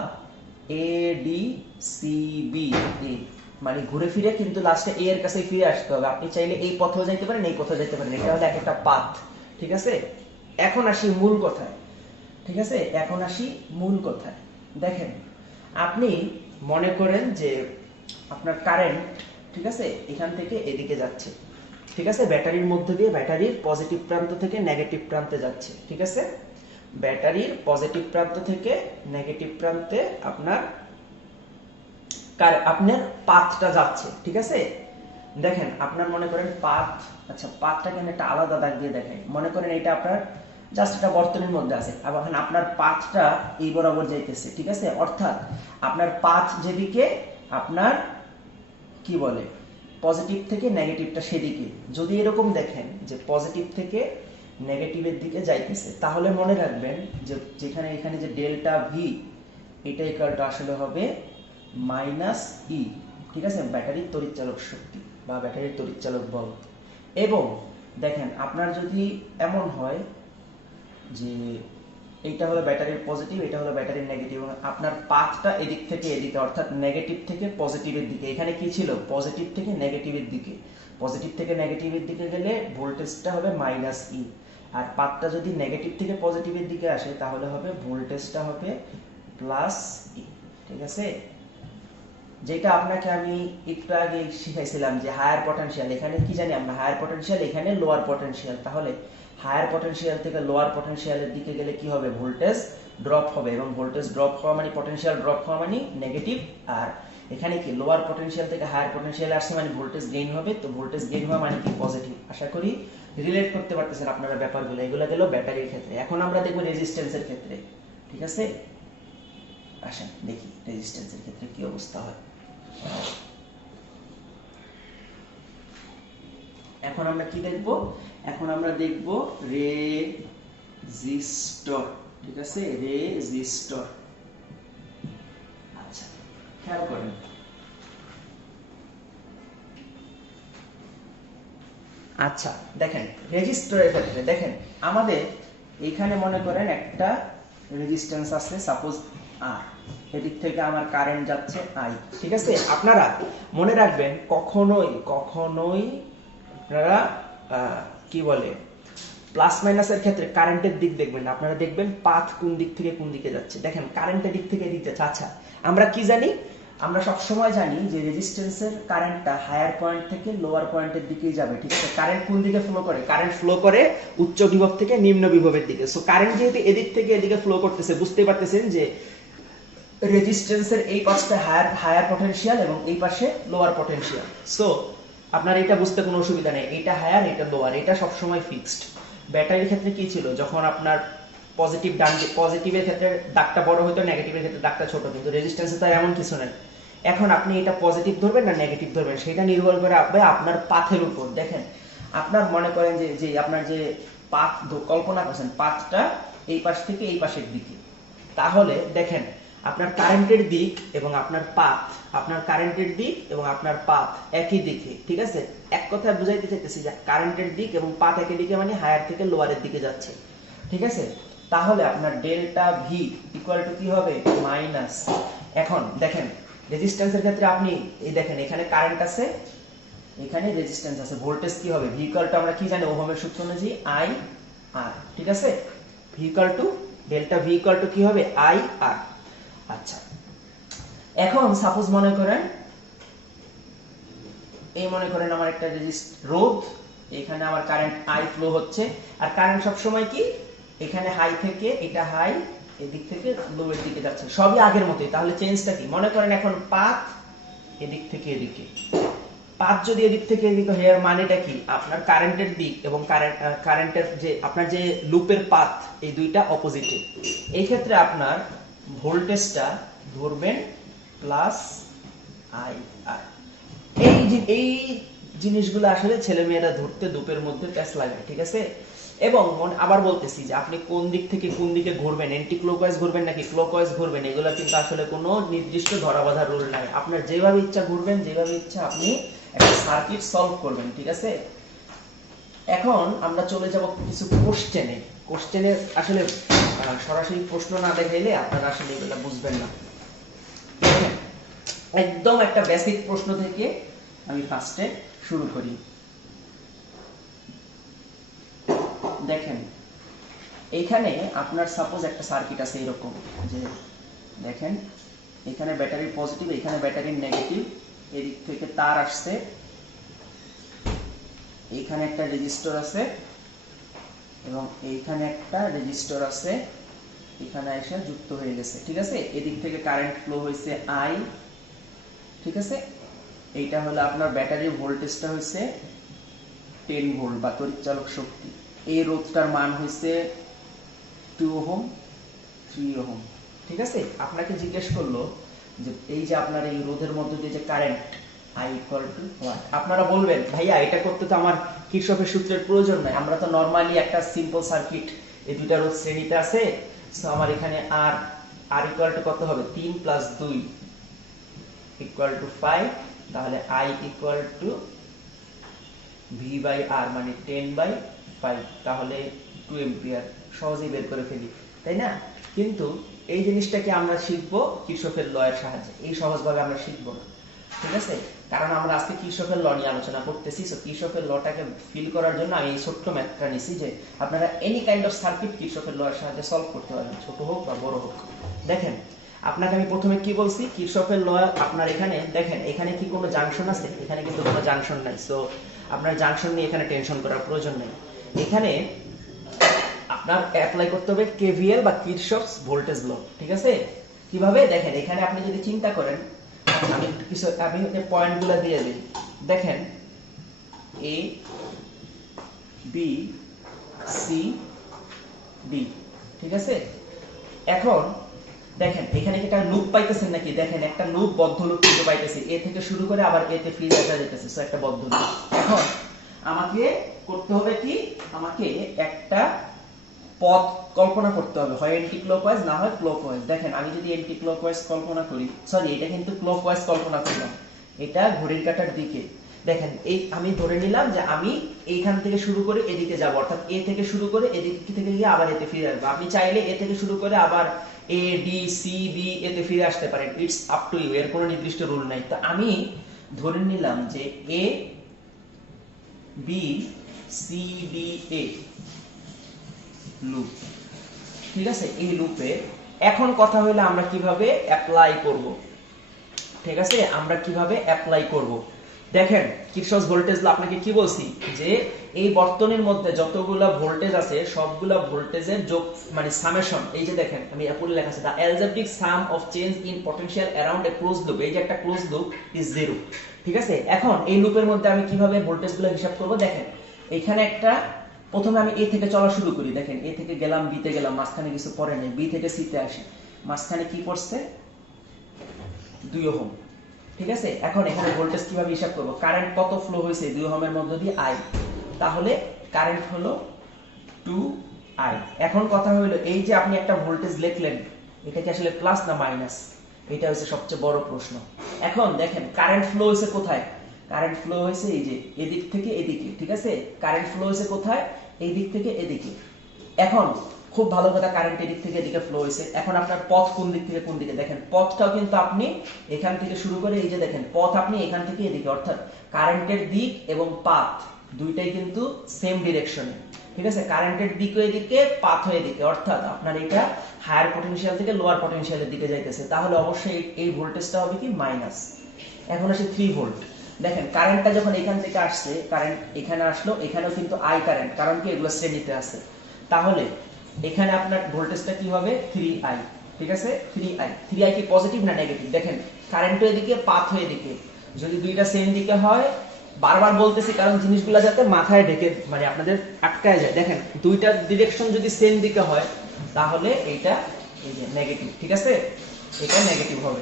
A D C B A, মানে ঘুরে ফিরে কিন্তু লাস্টে এ এর কাছে ফিরে আসতে হবে। আপনি চাইলে এই পথেও যাইতে পারেন, এই পথেও যাইতে পারেন, এটা হলো এক একটা পাথ, ঠিক আছে। এখন আসি মূল কথায়, ঠিক আছে, এখন আসি মূল কথায়। দেখেন আপনি মনে করেন যে আপনার কারেন্ট, ঠিক আছে, এখান থেকে এদিকে যাচ্ছে, ঠিক আছে, ব্যাটারির মধ্যে দিয়ে ব্যাটারির পজিটিভ প্রান্ত থেকে নেগেটিভ প্রান্তে যাচ্ছে, ঠিক আছে। ব্যাটারির পজিটিভ প্রান্ত থেকে নেগেটিভ প্রান্তে আপনার পাথটা যাচ্ছে, ঠিক আছে। দেখেন আপনার মনে করেন পাথ, আচ্ছা পাথটাকে আমি একটা আলাদা দাগ দিয়ে দেখাই। মনে করেন এটা আপনার জাস্ট একটা বর্তনীর মধ্যে আছে, আবার আপনার পাথটা এই বরাবর যাইতেছে, ঠিক আছে। অর্থাৎ আপনার পাথ যেদিকে আপনার কি বলে পজিটিভ থেকে নেগেটিভটা সেদিকে, যদি এরকম দেখেন যে পজিটিভ থেকে নেগেটিভের দিকে যাইতেছে, তাহলে মনে রাখবেন যে যেখানে এখানে যে ডেল্টা ভি, এটা ইকুয়ালটা আসলে হবে মাইনাস ই, ঠিক আছে, ব্যাটারির তড়িৎচালক শক্তি বা ব্যাটারির তড়িৎচালক বল। এবং দেখেন আপনার যদি এমন হয় যে এইটা হলো ব্যাটারির পজিটিভ, এটা হলো ব্যাটারির নেগেটিভ, আপনার পাথটা এদিক থেকে এদিকে, অর্থাৎ নেগেটিভ থেকে পজিটিভের দিকে। এখানে কি ছিল, পজিটিভ থেকে নেগেটিভের দিকে। পজিটিভ থেকে নেগেটিভের দিকে গেলে ভোল্টেজটা হবে মাইনাস ই, আর পাথটা যদি নেগেটিভ থেকে পজিটিভের দিকে আসে তাহলে হবে ভোল্টেজটা হবে প্লাস ই, ঠিক আছে। যেটা আপনাকে আমি একটু আগে শিখাইছিলাম যে হায়ার পটেনশিয়াল, এখানে কি জানি আমরা হায়ার পটেনশিয়াল, এখানে লোয়ার পটেনশিয়াল। তাহলে হায়ার পটেনশিয়াল থেকে লোয়ার পটেনশিয়ালের দিকে গেলে কি হবে, ভোল্টেজ ড্রপ হবে, এবং ভোল্টেজ ড্রপ হওয়া মানে পটেনশিয়াল ড্রপ হওয়া মানে নেগেটিভ। আর এখানে কি লোয়ার পটেনশিয়াল থেকে হায়ার পটেনশিয়াল আসছে মানে ভোল্টেজ গেইন হবে, তো ভোল্টেজ গেইন হওয়া মানে কি পজিটিভ। আশা করি রিলেট করতে পারতেছেন আপনারা ব্যাপারগুলো। এগুলো গেল ব্যাটারির ক্ষেত্রে। এখন আমরা দেখব রেজিস্ট্যান্সের ক্ষেত্রে, ঠিক আছে। আসেন দেখি রেজিস্ট্যান্সের ক্ষেত্রে কি অবস্থা হয়। এখন আমরা কি দেখব, এখন আমরা দেখব রেজিস্টর, ঠিক আছে, রেজিস্টর। আচ্ছা খেয়াল করেন, আচ্ছা দেখেন রেজিস্টরের ক্ষেত্রে দেখেন আমাদের এইখানে মনে করেন একটা রেজিস্ট্যান্স আছে সাপোজ আর, এদিক থেকে আমার কারেন্ট যাচ্ছে আই, ঠিক আছে। আপনারা মনে রাখবেন কখনোই আপনারা কি বলে প্লাস মাইনাসের ক্ষেত্রে কারেন্টের দিক দেখবেন না, আপনারা দেখবেন পাথ কোন দিক থেকে কোন দিকে যাচ্ছে। দেখেন কারেন্টের দিক থেকে এদিকে যাচ্ছে। আচ্ছা আমরা কি জানি, আমরা সব সময় জানি যে রেজিস্ট্যান্সের কারেন্টটা হায়ার পয়েন্ট থেকে লোয়ার পয়েন্টের দিকেই যাবে, ঠিক আছে। কারেন্ট কোন দিকে ফ্লো করে, কারেন্ট ফ্লো করে উচ্চ বিভব থেকে নিম্ন বিভবের দিকে। সো কারেন্ট যেহেতু এদিক থেকে এদিকে ফ্লো করতেছে, বুঝতেই পারতেছেন যে রেজিস্ট্যান্সের এই পাশে হায়ার পটেনশিয়াল এবং এই পাশে লোয়ার পটেনশিয়াল। সো আপনার এটা বুঝতে কোনো অসুবিধা নেই, এটা হায়ার এটা লোয়ার, এটা সবসময় ফিক্সড। ব্যাটারির ক্ষেত্রে কি ছিল, যখন আপনার পজিটিভ পজিটিভের ক্ষেত্রে দাগটা বড় হতো, নেগেটিভের ক্ষেত্রে দাগটা ছোট, কিন্তু রেজিস্ট্যান্সে তার এমন কিছু নেই। এখন আপনি এটা পজিটিভ ধরবেন না নেগেটিভ ধরবেন সেটা নির্ভর করে আপনার পাথের উপর। দেখেন আপনার মনে করেন যে আপনার যে পাথ কল্পনা করছেন, পাথটা এই পাশ থেকে এই পাশের দিকে, তাহলে দেখেন আপনার কারেন্টের দিক এবং আপনার পাথ, আপনার কারেন্টের দিক এবং আপনার পাথ একই দিকে, ঠিক আছে? এক কথায় বুঝাইতে চাইতেছি যে কারেন্টের দিক এবং পাথ একই দিকে মানে হায়ার থেকে লোয়ারের দিকে যাচ্ছে, ঠিক আছে? তাহলে আপনার ডেল্টা ভি ইকুয়াল টু কি হবে? মাইনাস, এখন দেখেন রেজিস্ট্যান্সের ক্ষেত্রে আপনি এই দেখেন এখানে কারেন্ট আছে, এখানে রেজিস্ট্যান্স আছে, ভোল্টেজ কি হবে? ভি ইকুয়াল টু আমরা কি জানি ওহমের সূত্র অনুযায়ী আই আর, ঠিক আছে? V equal to delta V equal to কি হবে? আই আর। আচ্ছা, এখন সাপোজ মনে করেন আমার একটা রোধ, এখানে আমার কারেন্ট আই ফ্লো হচ্ছে, আর কারেন্ট সব সময় কি এখানে হাই থেকে, এটা হাই এদিক থেকে লো এর দিকে যাচ্ছে, সবই আগের মতোই। তাহলে চেঞ্জটা কি? মনে করেন এখন পাথ এদিক থেকে এদিকে, পাথ যদি এদিক থেকে এদিকে হয় এর মানেটা কি? আপনার কারেন্টের দিক এবং কারেন্টের যে আপনার যে লুপের পাথ এই দুইটা অপোজিটে। এই ক্ষেত্রে আপনার ভোল্টেজটা ধরবেন প্লাস আই আর। এই জিনিসগুলো আসলে ছেলেমেয়েরা ধরতে লুপের মধ্যে প্যাচ লাগায়, ঠিক আছে? এবং আবার বলতেছি যে আপনি কোন দিক থেকে কোন দিকে ঘুরবেন, অ্যান্টি ক্লকওয়াইজ ঘুরবেন নাকি ক্লকওয়াইজ ঘুরবেন, এগুলো কিন্তু আসলে কোনো নির্দিষ্ট ধরাবাঁধা রুল নাই। আপনার যেভাবে ইচ্ছা ঘুরবেন, যেভাবে ইচ্ছা আপনি একটা সার্কিট সলভ করবেন, ঠিক আছে? এখন আমরা চলে যাব কিছু কোশ্চেনে আসলে সরাসরি প্রশ্ন না দেখাইলে আপনারা আসলে এগুলো বুঝবেন না। একদম একটা বেসিক প্রশ্ন থেকে আমি ফার্স্টে শুরু করি। দেখেন এইখানে আপনার সাপোজ একটা সার্কিট আছে এরকম, যে দেখেন এখানে ব্যাটারি পজিটিভ, এখানে ব্যাটারি নেগেটিভ, এদিক থেকে তার আসছে, এইখানে একটা রেজিস্টর আছে এবং এইখানে একটা রেজিস্টর আছে, এখানে এসে যুক্ত হয়ে গেছে, ঠিক আছে? এদিক থেকে কারেন্ট ফ্লো হয়েছে আই, ঠিক আছে? এইটা হলো আপনার ব্যাটারির ভোল্টেজটা হয়েছে 10 ভোল্ট বা তড়িৎ চালক শক্তি। এই রোধটার মান হয়েছে 2 ওহম 3 ওহম, ঠিক আছে? আপনাকে জিজ্ঞেস করলো যে এই যে আপনার এই রোধের মধ্যে দিয়ে যে current I equal two what, আপনারা বলবেন ভাইয়া এটা করতে তো আমার কিরশফের সূত্রের প্রয়োজন নাই, আমরা তো নরমালি একটা সিম্পল সার্কিট, এই দুইটা রোধ শ্রেণীতে আছে, সো আমার এখানে আর ইকুয়াল টু কত হবে? 3 প্লাস 2 ইকুয়াল টু 5, তাহলে I equal to V by R মানে 10/5, তাহলে 2 এম্পিয়ার, সহজেই বের করে ফেলি, তাই না? কিন্তু এই জিনিসটাকে আমরা শিখবো কিরশফের ল এর সাহায্যে, এই সহজভাবে আমরা শিখবো না, ঠিক আছে? কারণ আমরা আজকে কিরশফের ল নিয়ে আলোচনা করতেছি, সো কিরশফের লটাকে ফিল করার জন্য আমি এই ছোট্ট ম্যাথটা নিছি যে আপনারা এনি কাইন্ড অফ সার্কিট কিরশফের ল এর সাহায্যে সলভ করতে পারবেন, ছোট হোক বা বড় হোক। দেখেন আপনাকে আমি প্রথমে কি বলছি, কিরশফের ল আপনার এখানে দেখেন, এখানে কি কোনো জাংশন আছে? এখানে কিন্তু কোনো জাংশন নাই, সো আপনার জাংশন নিয়ে এখানে টেনশন করার প্রয়োজন নেই। এখানে আপনার অ্যাপ্লাই করতে হবে কেভিএল বা কিরশফস ভোল্টেজ ল, ঠিক আছে? কিভাবে? দেখেন এখানে আপনি যদি চিন্তা করেন, আমি পয়েন্টগুলো দিয়ে দিই, দেখেন এ বি সি ডি, ঠিক আছে? এখন দেখেন এখানে কি একটা লুপ পাইতেছেন নাকি? দেখেন একটা লুপ, বদ্ধ লুপ কিন্তু পাইতেছি, এ থেকে শুরু করে আবার এ তে ফিরে আসা যাইতেছে, সো একটা বদ্ধ লুপ। এখন আমাকে করতে হবে কি, আমাকে একটা পথ কল্পনা করতে হবে, হয় অ্যান্টি ক্লকওয়াইজ না হয় ক্লকওয়াইজ। দেখেন আমি যদি অ্যান্টি ক্লকওয়াইজ কল্পনা করি, সরি এটা কিন্তু ক্লকওয়াইজ কল্পনা করলাম, এটা ঘড়ির কাঁটার দিকে। দেখেন এই আমি ধরে নিলাম যে আমি এইখান থেকে শুরু করে এদিকে যাব, অর্থাৎ এ থেকে শুরু করে এদিক থেকে গিয়ে আবার এতে ফিরে আসবো। আপনি চাইলে এ থেকে শুরু করে আবার এ ডি সি বি এতে ফিরে আসতে পারেন, ইটস আপ টু ইউ, এর কোনো নির্দিষ্ট রুল নাই। তো আমি ধরে নিলাম যে A B C D A loop, ঠিক আছে? এই লুপে এখন কথা হলো আমরা কিভাবে অ্যাপ্লাই করব, ঠিক আছে? আমরা কিভাবে অ্যাপ্লাই করব? দেখেন কিরশফস ভোল্টেজ ল আপনাকে কি বলছি, যে এই বর্তনীর মধ্যে যতগুলা ভোল্টেজ আছে সবগুলা ভোল্টেজের যোগ মানে সামেশন। এই যে দেখেন আমি উপরে লেখা আছে, the algebraic sum of change in potential around a closed loop, এই যে একটা ক্লোজড লুপ ইজ 0, ঠিক আছে? এখন এই লুপের মধ্যে আমি কিভাবে ভোল্টেজগুলো হিসাব করব? দেখেন এখানে একটা, প্রথমে আমি এ থেকে চলা শুরু করি, দেখেন এ থেকে গেলাম, বি তে গেলাম, মাঝখানে কিছু পড়ে নাই, বি থেকে সি তে আসি, মাঝখানে কি পড়ছে? 2 ওহম, ঠিক আছে? এখন এখানে ভোল্টেজ কিভাবে হিসাব করব? কারেন্ট কত ফ্লো হয়েছে 2 ওহমের মধ্য দিয়ে? আই, তাহলে কারেন্ট হলো 2 আই। এখন কথা হলো এই যে আপনি একটা ভোল্টেজ লিখলেন, এটা কি আসলে প্লাস না মাইনাস, এটা হচ্ছে সবচেয়ে বড় প্রশ্ন। এখন দেখেন কারেন্ট ফ্লো হয়েছে কোথায়, কারেন্ট ফ্লো হয়েছে এই যে এদিক থেকে এদিকে, ঠিক আছে, কারেন্ট ফ্লো হয়েছে কোথায়, এই দিক থেকে এদিকে। এখন খুব ভালো কথা, কারেন্ট এদিক থেকে এদিকে ফ্লো হয়েছে, এখন আপনার পথ কোন দিক থেকে কোন দিকে, দেখেন পথটাও কিন্তু আপনি এখান থেকে শুরু করে এই যে দেখেন পথ আপনি এখান থেকে এদিকে, অর্থাৎ কারেন্টের দিক এবং পাথ দুইটাই কিন্তু সেম ডিরেকশনে, ঠিক আছে, কারেন্টের দিকও এদিকে পাথও এদিকে, অর্থাৎ আপনার এটা হায়ার পটেনশিয়াল থেকে লোয়ার পটেনশিয়ালের দিকে যাইতেছে, তাহলে অবশ্যই এই ভোল্টেজটা হবে কি মাইনাস। এখন আসে 3 ভোল্ট। দেখেন কারেন্টটা যখন এখান থেকে আসছে, কারেন্ট এখানে আসলো, এখানেও কিন্তু আই কারেন্ট, কারণ কি এগুলো শ্রেণীতে আছে, তাহলে এখানে আপনার ভোল্টেজটা কি হবে 3i, ঠিক আছে, 3i। 3i কি পজিটিভ না নেগেটিভ, দেখেন কারেন্টও এদিকে পাথও এদিকে, যদি দুইটা সেম দিকে হয়, বারবার বলতেছি কারণ জিনিসগুলো যাতে মাথায় ঢেকে মানে আপনাদের আটকায় যায়, দেখেন দুইটা ডিরেকশন যদি সেম দিকে হয় তাহলে এইটা এই যে নেগেটিভ, ঠিক আছে, এটা নেগেটিভ হবে।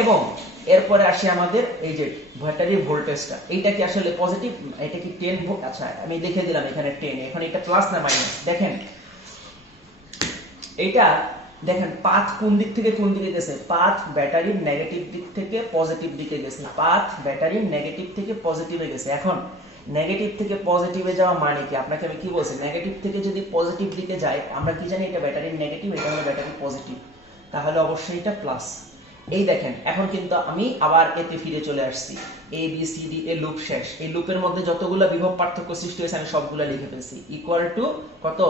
এবং এরপরে আসি আমাদের এই যে ব্যাটারির ভোল্টেজটা, এইটা কি আসলে পজিটিভ, এটা কি 10 ভোল্ট, আচ্ছা আমি লিখে দিলাম এখানে 10, এখন এটা প্লাস না মাইনাস, দেখেন এইটা দেখেন পাথ কোন দিক থেকে কোন দিকে গেছে, পাথ ব্যাটারির নেগেটিভ দিক থেকে পজিটিভ দিকে গেছে, পাথ ব্যাটারির নেগেটিভ থেকে পজিটিভে গেছে। এখন নেগেটিভ থেকে পজিটিভে যাওয়া মানে কি, আপনাকে আমি কি বলছি, নেগেটিভ থেকে যদি পজিটিভ দিকে যায়, আমরা কি জানি এটা ব্যাটারির নেগেটিভ, এটা হলো ব্যাটারির পজিটিভ, তাহলে অবশ্যই এটা প্লাস। এই দেখেন এখন কিন্তু আমি আবার এতে ফিরে চলে আসছি, A B C D A loop শেষ, এই লুপের মধ্যে যতগুলো বিভব পার্থক্য সৃষ্টি হয়েছে আমি সবগুলো লিখে ফেলছি, ইকুয়াল টু কত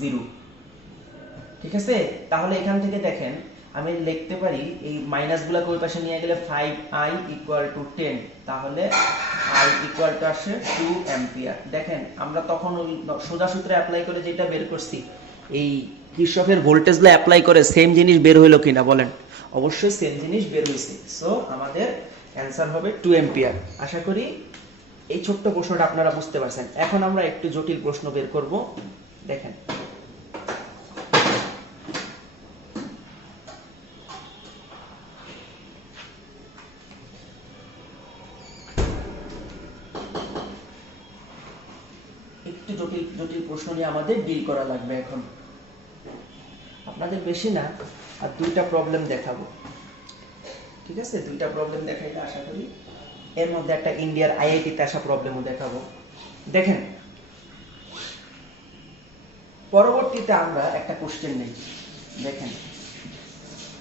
0, ঠিক আছে। তাহলে এখান থেকে দেখেন আমি লিখতে পারি এই মাইনাস গুলাকে ওই পাশে নিয়ে গেলে 5i ইকুয়াল টু 10, তাহলে i ইকুয়াল টু আসে 2 অ্যাম্পিয়ার। দেখেন আমরা তখন ওই সোজা সূত্রে অ্যাপ্লাই করে যেটা বের করছি, এই কিরশফের ভোল্টেজ ল অ্যাপ্লাই করে সেম জিনিস বের হইলো কিনা বলেন, অবশ্যই সেম জিনিস বের হইছে, সো আমাদের অ্যানসার হবে 2 অ্যাম্পিয়ার। আশা করি এই ছোট্ট প্রশ্নটা আপনারা বুঝতে পারছেন। এখন আমরা একটু জটিল প্রশ্ন বের করব, দেখেন একটু জটিল জটিল প্রশ্ন নিয়ে আমাদের ডিল করা লাগবে। এখন আপনাদের বেশি না আর দুইটা প্রবলেম দেখাবো, ঠিক আছে, দুইটা প্রবলেম দেখাইলে আশা করি এর মধ্যে একটা ইন্ডিয়ার আইআইটি তে আসা প্রবলেমও দেখাবো। দেখেন পরবর্তীতে আমরা একটা কোশ্চেন নেই, দেখেন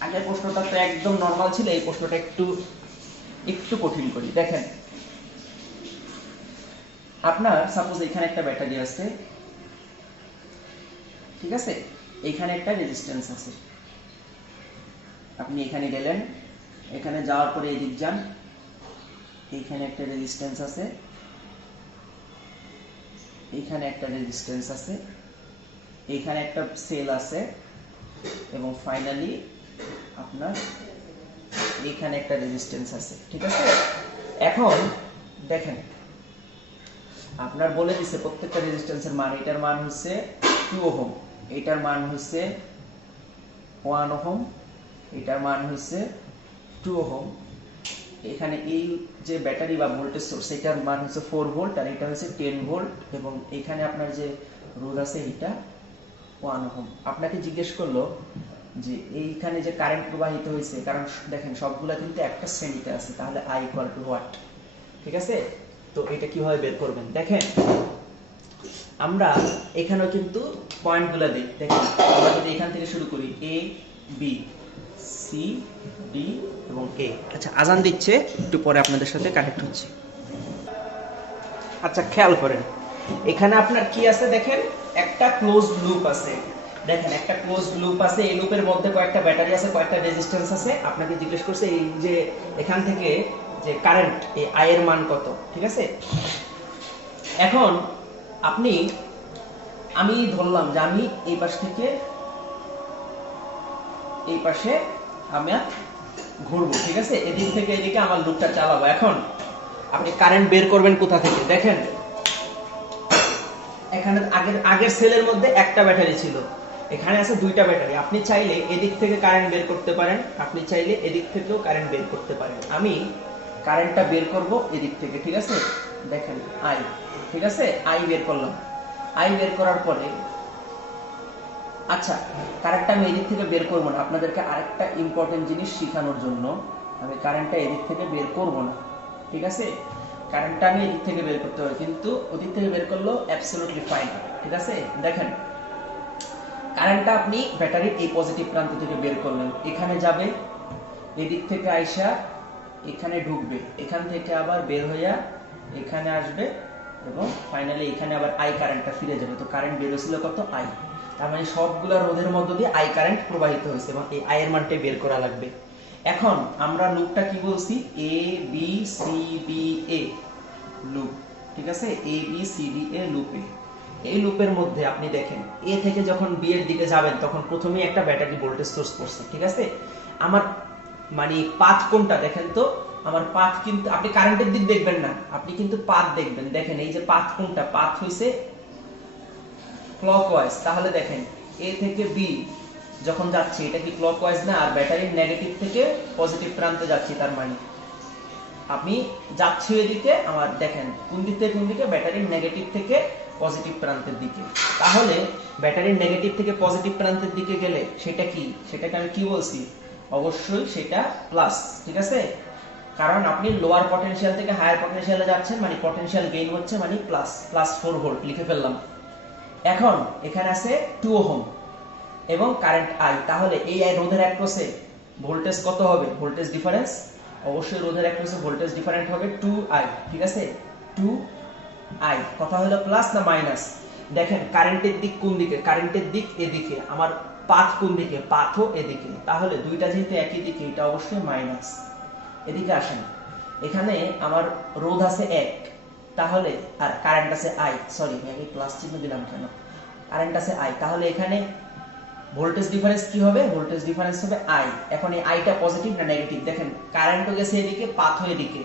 আগের প্রশ্নটা তো একদম নরমাল ছিল, এই প্রশ্নটা একটু একটু কঠিন করি। দেখেন আপনার সাপোজ এখানে একটা ব্যাটারি আছে, ঠিক আছে, এখানে একটা রেজিস্ট্যান্স আছে, আপনি এখানে গেলেন, এখানে যাওয়ার পরে এদিক যান, এইখানে একটা রেজিস্ট্যান্স আছে, এইখানে একটা রেজিস্ট্যান্স আছে, এইখানে একটা সেল আছে, এবং ফাইনালি আপনার এইখানে একটা রেজিস্ট্যান্স আছে, ঠিক আছে। এখন দেখেন আপনার বলে দিছে প্রত্যেকটা রেজিস্ট্যান্সের মান, এটার মান হচ্ছে 2 ওহম, এটার মান হচ্ছে 1 ওহম, এটার মান হচ্ছে 2 ওহম, এখানে এই যে ব্যাটারি বা ভোল্টেজ সোর্স এটার মান হচ্ছে 4 ভোল্ট, আর এটা হচ্ছে 10 ভোল্ট, এবং এখানে আপনার যে রোধ আছে এটা 1 ওহম। আপনাকে জিজ্ঞেস করলো যে এইখানে যে কারেন্ট প্রবাহিত হয়েছে, কারণ দেখেন সবগুলা কিন্তু একটা শ্রেণীতে আছে, তাহলে I ইকুয়াল টু হোয়াট, ঠিক আছে। তো এটা কিভাবে বের করবেন, দেখেন আমরা এখানেও কিন্তু পয়েন্টগুলো দিই, দেখেন আমরা যদি এখান থেকে শুরু করি এ বি সি ডি এবং এ। আচ্ছা আজান দিচ্ছে, একটু পরে আপনাদের সাথে কানেক্ট হচ্ছে। আচ্ছা খেয়াল করেন এখানে আপনার কি আছে, দেখেন একটা ক্লোজড লুপ আছে, দেখেন একটা ক্লোজড লুপ আছে, এই লুপের মধ্যে কয়েকটা ব্যাটারি আছে, কয়েকটা রেজিস্ট্যান্স আছে। আপনাকে জিজ্ঞেস করছে এই যে এখান থেকে যে কারেন্ট এই আই এর মান কত, ঠিক আছে। এখন আপনি আমি ধরলাম যে আমি এই পাশ থেকে এই পাশে আমি ঘুরবো, ঠিক আছে, এদিক থেকে এদিকে আমার লুপটা চালাবো। এখন আপনি কারেন্ট বের করবেন কোথা থেকে, দেখেন এখানে আগের সেলের মধ্যে একটা ব্যাটারি ছিল, এখানে আছে দুইটা ব্যাটারি, আপনি চাইলে এদিক থেকে কারেন্ট বের করতে পারেন, আপনি চাইলে এদিক থেকেও কারেন্ট বের করতে পারেন। আমি কারেন্টটা বের করব এদিক থেকে, ঠিক আছে, দেখেন আই, ঠিক আছে, আই বের করলাম। আই বের করার পরে আচ্ছা, কারেন্টটা আমি এদিক থেকে বের করবো না, আপনাদেরকে আরেকটা ইম্পর্টেন্ট জিনিস শেখানোর জন্য আমি কারেন্টটা এদিক থেকে বের করব না, ঠিক আছে? কারেন্টটা আমি এদিক থেকে বের করতে হবে, কিন্তু ওদিক থেকে বের করলেও অ্যাবসলিউটলি ফাইন, ঠিক আছে? দেখেন, কারেন্টটা আপনি ব্যাটারির এই পজিটিভ প্রান্ত থেকে বের করলেন, এখানে যাবে, এদিক থেকে আইসা এখানে ঢুকবে, এখান থেকে আবার বের হইয়া এখানে আসবে, এবং ফাইনালি এখানে আবার আই কারেন্টটা ফিরে যাবে। তো কারেন্ট বের হয়েছিল কত? আই। তার মানে সবগুলা রোধের মধ্য দিয়ে আই কারেন্ট প্রবাহিত হয়েছে, এবং এই আই এর মানটা বের করা লাগবে। এখন আমরা লুপটা কি বলছি? A B C D A loop, ঠিক আছে? A B C D A লুপে, এই লুপের মধ্যে আপনি দেখেন এ থেকে যখন বি এর দিকে যাবেন তখন প্রথমেই একটা ব্যাটারি ভোল্টেজ সোর্স পড়ছে, ঠিক আছে? আমার মানে পাথ কোনটা দেখেন তো, আমার পাথ কিন্তু আপনি কারেন্টের দিক দেখবেন না, আপনি কিন্তু পাথ দেখবেন। দেখেন এই যে পাথ কোনটা, পাথ হইছে ক্লকওয়াইজ। তাহলে দেখেন এ থেকে বি যখন যাচ্ছে এটা কি ক্লকওয়াইজ না? আর ব্যাটারির নেগেটিভ থেকে পজিটিভ প্রান্তে যাচ্ছি, তার মানে আমি যাচ্ছি এদিকে, আমার দেখেন কোন দিক থেকে কোন দিকে, ব্যাটারির নেগেটিভ থেকে পজিটিভ প্রান্তের দিকে। তাহলে ব্যাটারির নেগেটিভ থেকে পজিটিভ প্রান্তের দিকে গেলে সেটা কি, সেটাকে আমি কি বলছি? অবশ্যই সেটা প্লাস, ঠিক আছে? কারণ আপনি লোয়ার পটেনশিয়াল থেকে হায়ার পটেনশিয়ালে যাচ্ছেন, মানে পটেনশিয়াল গেইন হচ্ছে, মানে প্লাস, প্লাস 4 ভোল্ট লিখে ফেললাম। এখন এখানে আছে 2 ওহম এবং কারেন্ট আই। তাহলে এই রোধের অ্যাক্রসে ভোল্টেজ কত হবে? ভোল্টেজ ডিফারেন্স অবশ্যই রোধের অ্যাক্রসে ভোল্টেজ ডিফারেন্ট হবে 2i, ঠিক আছে? 2i। কথা হলো প্লাস না মাইনাস? দেখেন কারেন্টের দিক কোন দিকে? কারেন্টের দিক এদিকে। আমার পাথ কোন দিকে? পাথও এদিকে। তাহলে দুইটা যেহেতু একই দিকে, এটা অবশ্যই মাইনাস। এদিকে আসেন, এখানে আমার রোধ আছে 1, তাহলে আর কারেন্ট আছে আই, সরি আমি প্লাস চিহ্ন দিলাম কেন? কারেন্ট আছে আই, তাহলে এখানে ভোল্টেজ ডিফারেন্স কি হবে? ভোল্টেজ ডিফারেন্স হবে আই। এখন এই আইটা পজিটিভ না নেগেটিভ? দেখেন কারেন্টও গেছে এদিকে, পাথও এদিকে।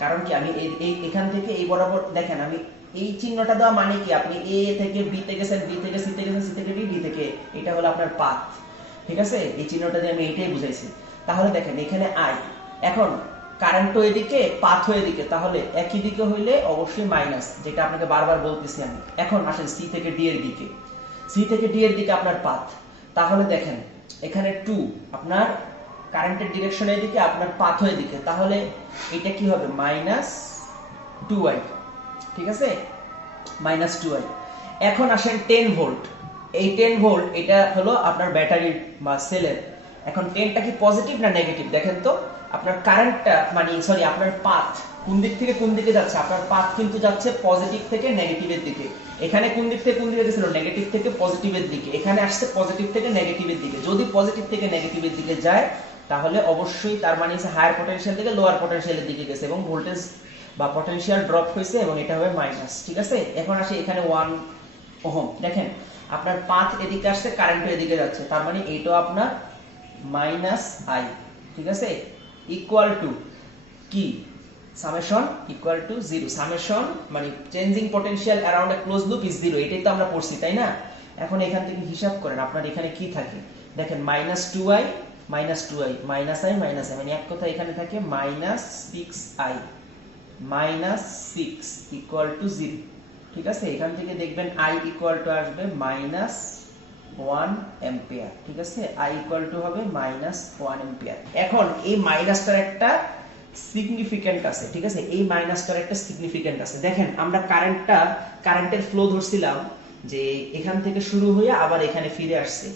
কারণ কি আমি এই এখান থেকে এই বরাবর, দেখেন আমি এই চিহ্নটা দেওয়া মানে কি, আপনি এ থেকে বি তে গেছেন, বি থেকে সি তে গেছেন, সি থেকে ডি, ডি থেকে, এটা হলো আপনার পাথ, ঠিক আছে? এই চিহ্নটা দিয়ে আমি এইটাই বুঝাইছি। তাহলে দেখেন এখানে আই, এখন কারেন্টও এদিকে, পাথও এদিকে, তাহলে একই দিকে হইলে অবশ্যই মাইনাস, যেটা আপনাকে বারবার বলতেছি আমি। এখন আসেন সি থেকে ডি এর দিকে, সি থেকে ডি এর দিকে আপনার পাথ। তাহলে দেখেন এখানে 2, আপনার কারেন্টের ডিরেকশন এদিকে, আপনার পাথ এদিকে, তাহলে এটা কি হবে? মাইনাস 2i, ঠিক আছে? Minus 2i। এখন আসেন 10 ভোল্ট, এই 10 ভোল্ট এটা হলো আপনার ব্যাটারির বা সেলের। এখন 10টা কি পজিটিভ না নেগেটিভ? দেখেন তো আপনার কারেন্টটা, মানে সরি আপনার পাথ কোন দিক থেকে কোন দিকে যাচ্ছে? আপনার পাথ কিন্তু যাচ্ছে পজিটিভ থেকে নেগেটিভের দিকে। এখানে কোন দিক থেকে কোন দিকে গেছিল? নেগেটিভ থেকে পজিটিভের দিকে। এখানে আসছে পজিটিভ থেকে নেগেটিভের দিকে। যদি পজিটিভ থেকে নেগেটিভের দিকে যায় তাহলে অবশ্যই তার মানে হচ্ছে হায়ার পটেনশিয়াল থেকে লোয়ার পটেনশিয়ালের দিকে গেছে এবং ভোল্টেজ বা পটেনশিয়াল ড্রপ হয়েছে এবং এটা হবে মাইনাস, ঠিক আছে? এখন আসে এখানে 1 ওহম। দেখেন আপনার পাথ এদিকে আসছে, কারেন্টও এদিকে যাচ্ছে, তার মানে এইটাও আপনার মাইনাস আই, ঠিক আছে? ইকুয়াল টু কি? Summation equal two 0। সামেশন মানে changing potential around a close loop is 0, এটাই তো আমরা পড়ছি, তাই না? এখন এখান থেকে হিসাব করেন আপনার এখানে কি থাকে। দেখেন minus 2i, minus 2i, minus I, minus I, মানে এক কথা এখানে থাকে minus 6i, minus 6 equal to 0, ঠিক আছে? এখান থেকে দেখবেন i ইকুয়াল টু আসবে মাইনাস 1 অ্যাম্পিয়ার, ঠিক আছে? i ইকুয়াল টু হবে মাইনাস 1 অ্যাম্পিয়ার। এখন এই মাইনাসটার একটা সিগনিফিক্যান্ট আছে, ঠিক আছে? এই মাইনাসটার একটা সিগনিফিক্যান্ট আছে। দেখেন আমরা কারেন্টের ফ্লো ধরছিলাম যে এখান থেকে শুরু হয়ে আবার এখানে ফিরে আসছে।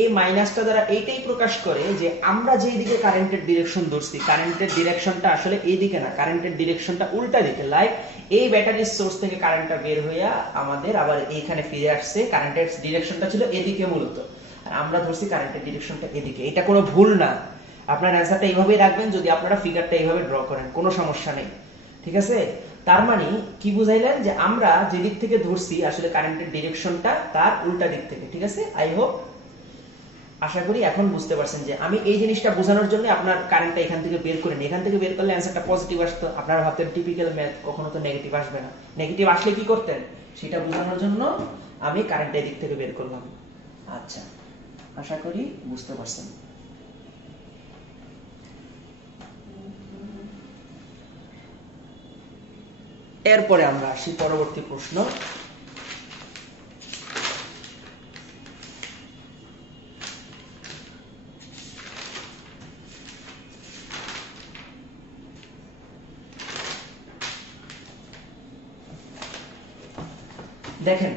এই মাইনাসটা দ্বারা এইটাই প্রকাশ করে যে আমরা যেই দিকে কারেন্টের ডিরেকশন ধরছি, কারেন্টের ডিরেকশনটা আসলে এই দিকে না, কারেন্টের ডিরেকশনটা উল্টা দিকে। লাইক এই ব্যাটারির সোর্স থেকে কারেন্টটা বের হয়ে আমাদের আবার এইখানে ফিরে আসছে, কারেন্টের ডিরেকশনটা ছিল এদিকে মূলত, আর আমরা ধরছি কারেন্টের ডিরেকশনটা এদিকে। এটা কোনো ভুল না, আপনার অ্যান্সারটা এইভাবেই রাখবেন যদি আপনারা ফিগারটা এইভাবে ড্র করেন, কোনো সমস্যা নেই, ঠিক আছে? তার মানে কি বুঝাইলেন যে আমরা যে দিক থেকে ধরছি আসলে কারেন্টের ডিরেকশনটা তার উল্টা দিক থেকে, ঠিক আছে? আই হোপ, আশা করি এখন বুঝতে পারছেন যে আমি এই জিনিসটা বোঝানোর জন্য আপনার কারেন্টটা এখান থেকে বের করেন। এখান থেকে বের করলে অ্যান্সারটা পজিটিভ আসতো, আপনারা ভাবতেন টিপিক্যাল ম্যাথ, কখনো তো নেগেটিভ আসবে না। নেগেটিভ আসলে কি করতেন সেটা বোঝানোর জন্য আমি কারেন্টটা এই দিক থেকে বের করলাম। আচ্ছা, আশা করি বুঝতে পারছেন। এরপরে আমরা আসি পরবর্তী প্রশ্ন। দেখেন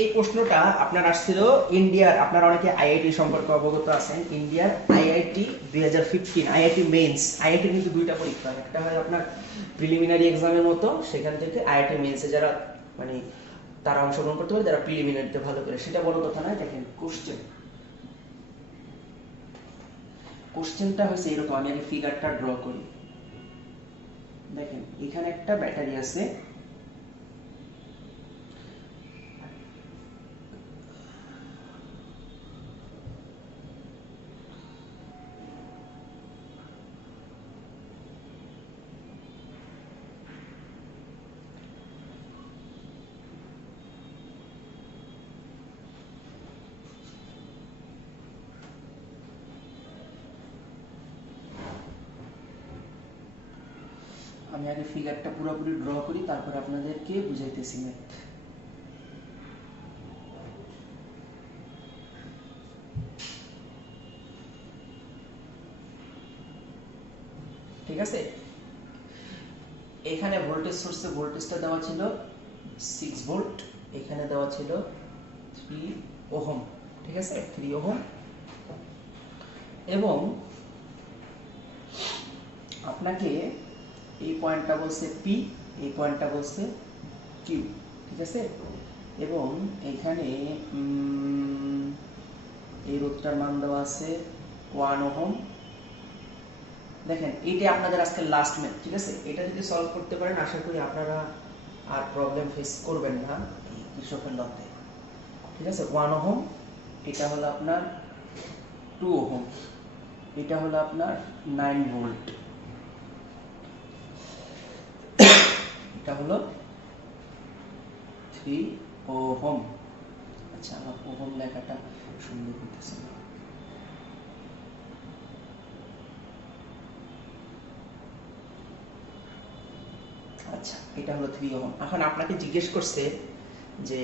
এই প্রশ্নটা আপনার আসছিল ইন্ডিয়ার, আপনারা অনেকে আইআইটি সম্পর্কে অবগত আছেন, ইন্ডিয়ার আইআইটি 2015 আইআইটি মেইনস। আইআইটি কিন্তু দুইটা পরীক্ষা, একটা হয় আপনার প্রিলিমিনারি এক্সামের মতো, সেখান থেকে আইআইটি মেইনসে যারা মানে তারা অংশগ্রহণ করতে পারে যারা প্রিলিমিনারিতে ভালো করে, সেটা বড় কথা নয়। দেখেন কোশ্চেনটা হচ্ছে এরকম, আমি আগে ফিগারটা ড্র করি। দেখেন এখানে একটা ব্যাটারি আছে, আমি আগে ফিগারটা পুরোপুরি ড্র করি, তারপর আপনাদেরকে বুঝাইতেছি ম্যাথ। ঠিক আছে, এখানে ভোল্টেজ সোর্সে ভোল্টেজটা দেওয়া ছিল 6 ভোল্ট, এখানে দেওয়া ছিল 3 ওহম। ঠিক আছে, 3 ওহম, এবং আপনাকে এই পয়েন্টটা বলছে পি, এই পয়েন্টটা বলছে কিউ। ঠিক আছে, এবং এখানে এই রোধটার মান দেওয়া আছে 1 ওহম। দেখেন এইটা আপনাদের আজকে লাস্ট ম্যাথ। ঠিক আছে, এটা যদি সলভ করতে পারেন আশা করি আপনারা আর প্রবলেম ফেস করবেন না এই কৃষকের লতে। ঠিক আছে, 1 ওহম, এটা হলো আপনার 2 ওহম, এটা হলো আপনার 9 ভোল্ট, এটা হলো 3 ওহম। আচ্ছা, আমার ওহম লেখাটা সুন্দর হইতেছে না। আচ্ছা, এটা হলো 3 ওহম। এখন আপনাকে জিজ্ঞেস করছে যে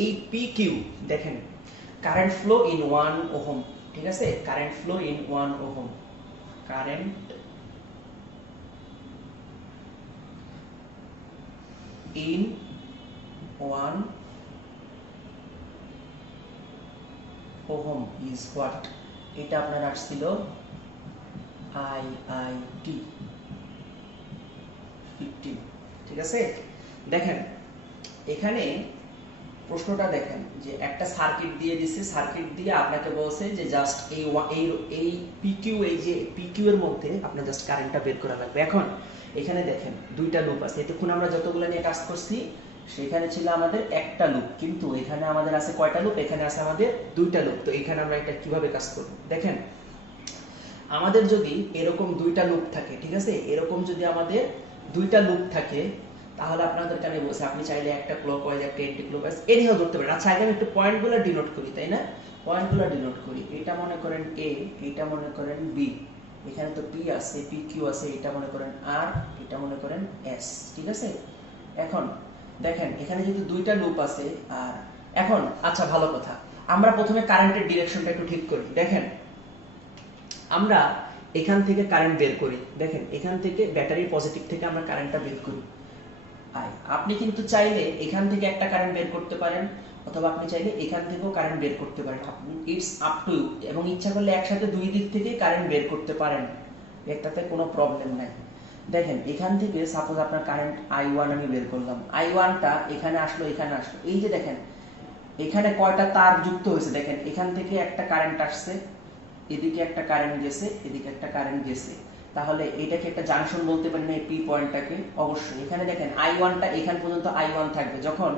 এই পি কিউ, দেখেন কারেন্ট ফ্লো ইন 1 ওহম। ঠিক আছে, current flow in 1 ohm, current in 1 ohm is what? এটা আপনার আসছিল আইআইটি 15। ঠিক আছে, দেখেন এখানে প্রশ্নটা দেখেন যে একটা সার্কিট দিয়ে দিচ্ছে, সার্কিট দিয়ে আপনাকে বলছে যে জাস্ট এই পিকিউ, এই যে পিকিউ এর মধ্যে আপনার জাস্ট কারেন্টটা বের করা লাগবে। এখন এখানে দেখেন দুইটা লুপ আছে, এতক্ষণ আমরা যতগুলো নিয়ে কাজ করছি সেখানে ছিল আমাদের একটা লুপ, কিন্তু এখানে আমাদের আছে কয়টা লুপ? এখানে আছে আমাদের দুইটা লুপ। তো এখানে আমরা এটা কিভাবে কাজ করব? দেখেন আমাদের যদি এরকম দুইটা লুপ থাকে, ঠিক আছে, এরকম যদি আমাদের দুইটা লুপ থাকে, তাহলে আপনাদেরকে আমি বলছি আপনি চাইলে একটা ক্লকওয়াইজ একটা এন্টি ক্লকওয়াইজ এনিহাও ধরতে পারেন। আচ্ছা, আগে আমি একটু পয়েন্টগুলো ডিনোট করি, তাই না? পয়েন্টগুলো ডিনোট করি। এটা মনে করেন এ, এটা মনে করেন বি, এখানে তো পি আছে, পি কিউ আছে, এটা মনে করেন আর, এটা মনে করেন এস। ঠিক আছে, এখন দেখেন এখানে যেহেতু দুইটা লুপ আছে, আর এখন আচ্ছা ভালো কথা, আমরা প্রথমে কারেন্টের ডিরেকশনটা একটু ঠিক করি। দেখেন আমরা এখান থেকে কারেন্ট বের করি, দেখেন এখান থেকে ব্যাটারির পজিটিভ থেকে আমরা কারেন্টটা বের করি। আপনি কিন্তু চাইলে এখান থেকে একটা কারেন্ট বের করতে পারেন, অথবা আপনি চাইলে এখান থেকেও কারেন্ট বের করতে পারেন, আপনি ইটস আপ টু ইউ। এবং ইচ্ছা করলে একসাথে দুই দিক থেকে কারেন্ট বের করতে পারেন, এটাতে কোনো প্রবলেম নাই। দেখেন এখান থেকে সাপোজ আপনার কারেন্ট I1 আমি বের করলাম, I1টা এখানে আসলো, এখানে আসলো, এই যে দেখেন এখানে কয়টা তার যুক্ত হয়েছে, দেখেন এখান থেকে একটা কারেন্ট আসছে, এদিকে একটা কারেন্ট গেছে, এদিকে একটা কারেন্ট গেছে, তাহলে এটাকে একটা জাংশন বলতে পারি না এই পি পয়েন্টটাকে? অবশ্যই। এখানে দেখেন I1টা এখান পর্যন্ত I1 থাকবে, যখন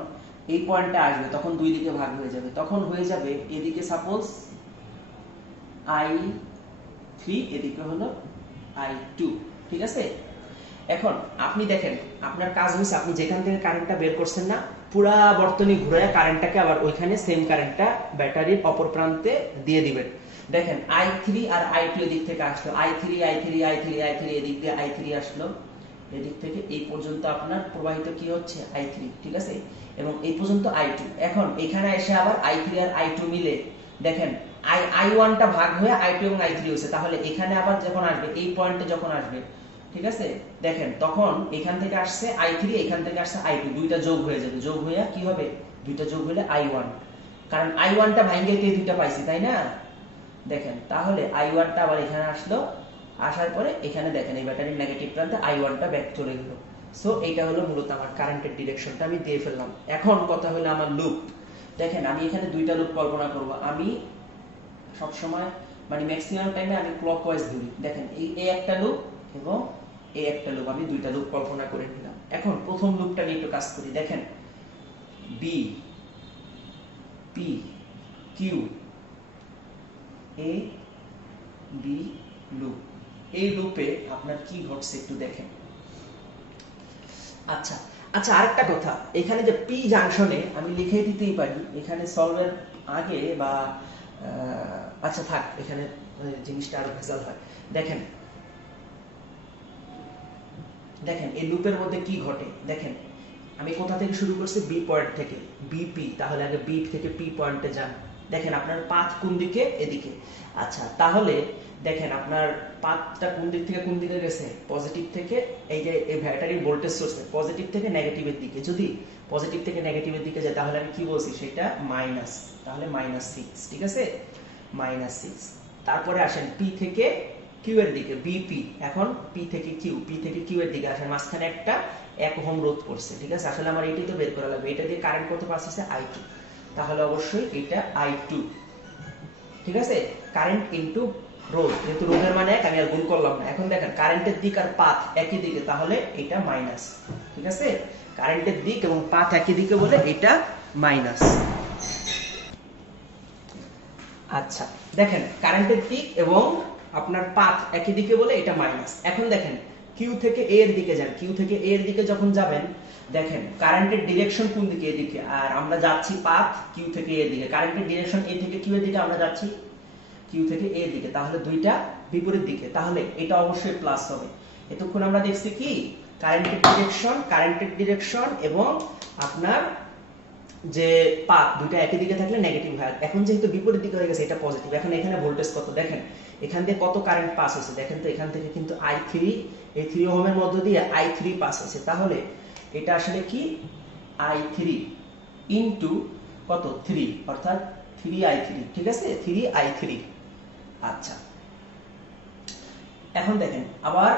এই পয়েন্টে আসবে তখন দুই দিকে ভাগ হয়ে যাবে, তখন হয়ে যাবে এদিকে সাপোজ I3, এদিকে হলো I2। ঠিক আছে, এখন আপনি দেখেন আপনার কাজ হয়েছে, আপনি যেখান থেকে কারেন্টটা বের করছেন না, পুরা বর্তনী ঘুরে কারেন্টটাকে আবার ওইখানে সেম কারেন্টটা ব্যাটারির অপর প্রান্তে দিয়ে দিবেন। দেখেন I3 আর I2 এদিক থেকে আসলো, I3 এদিক দিয়ে I3 আসলো, এদিক থেকে এই পর্যন্ত আপনার প্রবাহিত কি হচ্ছে? I3। ঠিক আছে, এবং এই পর্যন্ত I2। এখন এখানে এসে আবার I3 আর I2 মিলে দেখেন I1টা ভাগ হয়ে I2 এবং I3 হয়েছে, তাহলে এখানে আবার যখন আসবে এই পয়েন্টে যখন আসবে, ঠিক আছে, দেখেন তখন এখান থেকে আসছে I3, এখান থেকে আসছে I2, দুইটা যোগ হয়ে যাবে, যোগ হয়ে কি হবে? দুইটা যোগ হলে i1, কারণ i1টা ভাঙিয়ে দিয়ে দুইটা পাইছি তাই না। দেখেন তাহলে i1টা আবার এখানে আসলো, আসার পরে এখানে দেখেন এই ব্যাটারির নেগেটিভ প্রান্তে i1টা ব্যাক চলে গেল। সো এইটা হলো মূলত আমার কারেন্টের ডিরেকশনটা আমি দিয়ে ফেললাম। এখন কথা হলো আমার লুপ। দেখেন আমি এখানে দুইটা লুপ কল্পনা করব। আমি সবসময় মানে ম্যাক্সিমাম টাইমে আমি ক্লকওয়াইজ ধরি। দেখেন এই একটা লুপ এবং এই একটা লুপ, আমি দুইটা লুপ কল্পনা করে নিলাম। এখন প্রথম লুপটা নিয়ে একটু কাজ করি। দেখেন B P Q A B loop, এই লুপে আপনার কি ঘটছে একটু দেখেন। আচ্ছা আচ্ছা, আরেকটা কথা, এখানে যে পি জাংশনে আমি লিখে দিতেই পারি এখানে সলভের আগে বা আচ্ছা থাক, এখানে জিনিসটা আরো ভেজাল হয়। দেখেন দেখেন এই লুপের মধ্যে কি ঘটে। দেখেন আমি কোথা থেকে শুরু করছি, বি পয়েন্ট থেকে, বিপি, তাহলে আগে বি থেকে পি পয়েন্টে যান। দেখেন আপনার পাথ কোন দিকে, এদিকে। আচ্ছা তাহলে দেখেন আপনার পাথটা কোন দিক থেকে কোন দিকে গেছে, পজিটিভ থেকে, এই যে এই ব্যাটারির ভোল্টেজ সোর্স পজিটিভ থেকে নেগেটিভের দিকে। যদি পজিটিভ থেকে নেগেটিভের দিকে যায় তাহলে আমি কি বলছি, সেটা মাইনাস, তাহলে -6, ঠিক আছে, -6। তারপরে আসেন পি থেকে কিউ এর দিকে, বিপি। এখন পি থেকে কিউ এর দিকে আসেন, মাঝখানে একটা 1 ওহম রোধ পড়ছে, ঠিক আছে। আসলে আমার এটাই তো বের করা লাগবে, এটা দিয়ে কারেন্ট কত পাস হচ্ছে, i2, তাহলে অবশ্যই এটা i2, ঠিক আছে। কারেন্ট ইনটু রোধ, যেহেতু রোধের মানে এক, আমি আর গুণ করলাম না। এখন দেখেন কারেন্টের দিক আর পাথ একই দিকে, তাহলে এটা মাইনাস, ঠিক আছে। কারেন্টের দিক এবং পাথ একই দিকে বলে এটা মাইনাস। আচ্ছা দেখেন কারেন্টের দিক এবং আপনার পাথ একই দিকে বলে এটা মাইনাস। এখন দেখেন কিউ থেকে এ এর দিকে যান, কিউ থেকে এ এর দিকে যখন যাবেন দেখেন কারেন্টের ডিরেকশন কোন দিকে, এদিকে, আর আমরা যাচ্ছি পাথ কিউ থেকে এ এর দিকে। কারেন্টের ডিরেকশন এ থেকে কিউ এর দিকে, আমরা যাচ্ছি কিউ থেকে এ এর দিকে, তাহলে দুইটা বিপরীত দিকে, তাহলে এটা অবশ্যই প্লাস হবে। এতক্ষণ আমরা দেখছি কি কারেন্টের ডিরেকশন এবং আপনার যে পাথ দুটো একই দিকে থাকলে নেগেটিভ হয়। এখন যেহেতু বিপরীত দিকে হয়ে গেছে এটা পজিটিভ। এখন এখানে ভোল্টেজ কত দেখেন, এখান দিয়ে কত কারেন্ট পাস হয়েছে দেখেন তো, এখান থেকে কিন্তু i3, এই 3 ওহমের মধ্য দিয়ে i3 পাস হয়েছে। তাহলে এটা আসলে কি, i3 ইনটু কত 3, অর্থাৎ 3i3, ঠিক আছে, 3i3। আচ্ছা এখন দেখেন আবার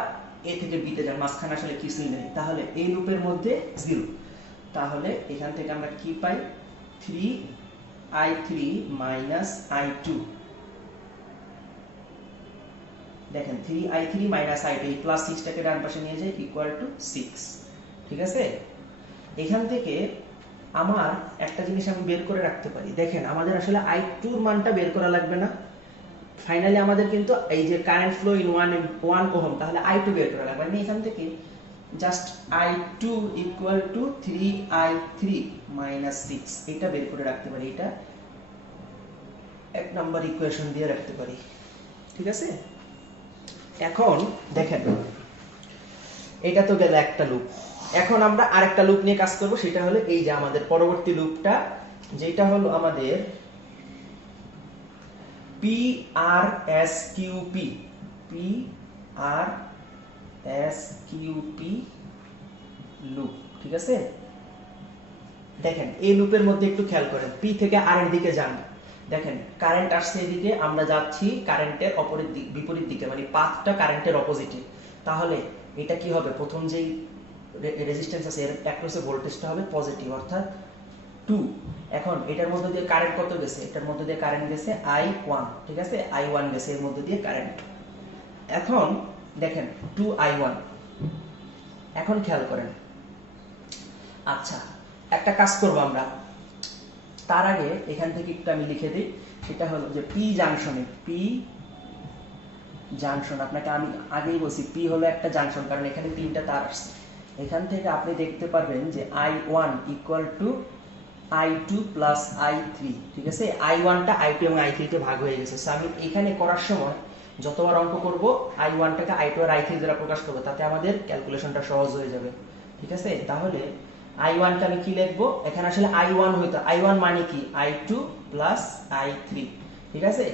এ থেকে বি তে যান, মাঝখানে আসলে কিছুই নেই, তাহলে এই লুপের মধ্যে 0, তাহলে এখান থেকে আমরা কি পাই, 3i3 মাইনাস i2। দেখেন 3i3 মাইনাস i2, এই প্লাস 6টাকে ডান পাশে নিয়ে যাই, ইকুয়াল টু 6, ঠিক আছে। এখান থেকে আমার একটা জিনিস আমি বের করে রাখতে পারি। দেখেন আমাদের আসলে i2 এর মানটা বের করা লাগবে না, ফাইনালি আমাদের কিন্তু এই যে কারেন্ট ফ্লো ইন 1 ওহম, তাহলে i2 বের করা লাগবে। আমি এখান থেকে just i2 equal to 3i3 minus 6 এটা বের করে রাখতে পারি, এটা এক নাম্বার ইকুয়েশন দিয়ে রাখতে পারি, ঠিক আছে। এখন দেখেন এটা তো গেল একটা লুপ। এখন আমরা আরেকটা লুপ নিয়ে কাজ করব, সেটা হলো এই যে আমাদের পরবর্তী লুপটা, যেটা হলো আমাদের PRSQP লুপ, ঠিক আছে। দেখেন এই লুপের মধ্যে একটু খেয়াল করেন, পি থেকে আর এর দিকে যান। দেখেন কারেন্ট আসছে এদিকে, আমরা যাচ্ছি কারেন্টের বিপরীত দিকে, মানে পাথটা কারেন্টের অপোজিটে। তাহলে এটা কি হবে, প্রথম যেই রেজিস্ট্যান্স আছে এর অ্যাক্রসে ভোল্টেজটা হবে পজিটিভ, অর্থাৎ 2। এখন এটার মধ্যে দিয়ে কারেন্ট কত গেছে, এটার মধ্যে দিয়ে কারেন্ট গেছে i1, ঠিক আছে, i1 গেছে এর মধ্যে দিয়ে কারেন্ট। এখন দেখেন 2i1। এখন খেয়াল করেন, আচ্ছা একটা কাজ করব আমরা, তার আগে এখান থেকে একটু আমি লিখে দিই, সেটা হলো যে পি জাংশন, আপনাকে আমি আগেই বলছি পি হলো একটা জাংশন, কারণ এখানে 3টা তার আসছে। এখান থেকে আপনি দেখতে পারবেন যে i1 equal to i2 plus i3, ঠিক আছে। i1টা i2 এবং i3 তে ভাগ হয়ে গেছে। সো আমি এখানে করার সময় যতবার অঙ্ক করব i1টাকে i2 আর i3 দ্বারা প্রকাশ করব, তাতে আমাদের ক্যালকুলেশনটা সহজ হয়ে যাবে, ঠিক আছে। তাহলে i1 টা আমি কি লিখবো, এখানে আসলে i1 হইতো, i1 মানে কি i2 প্লাস i3, ঠিক আছে।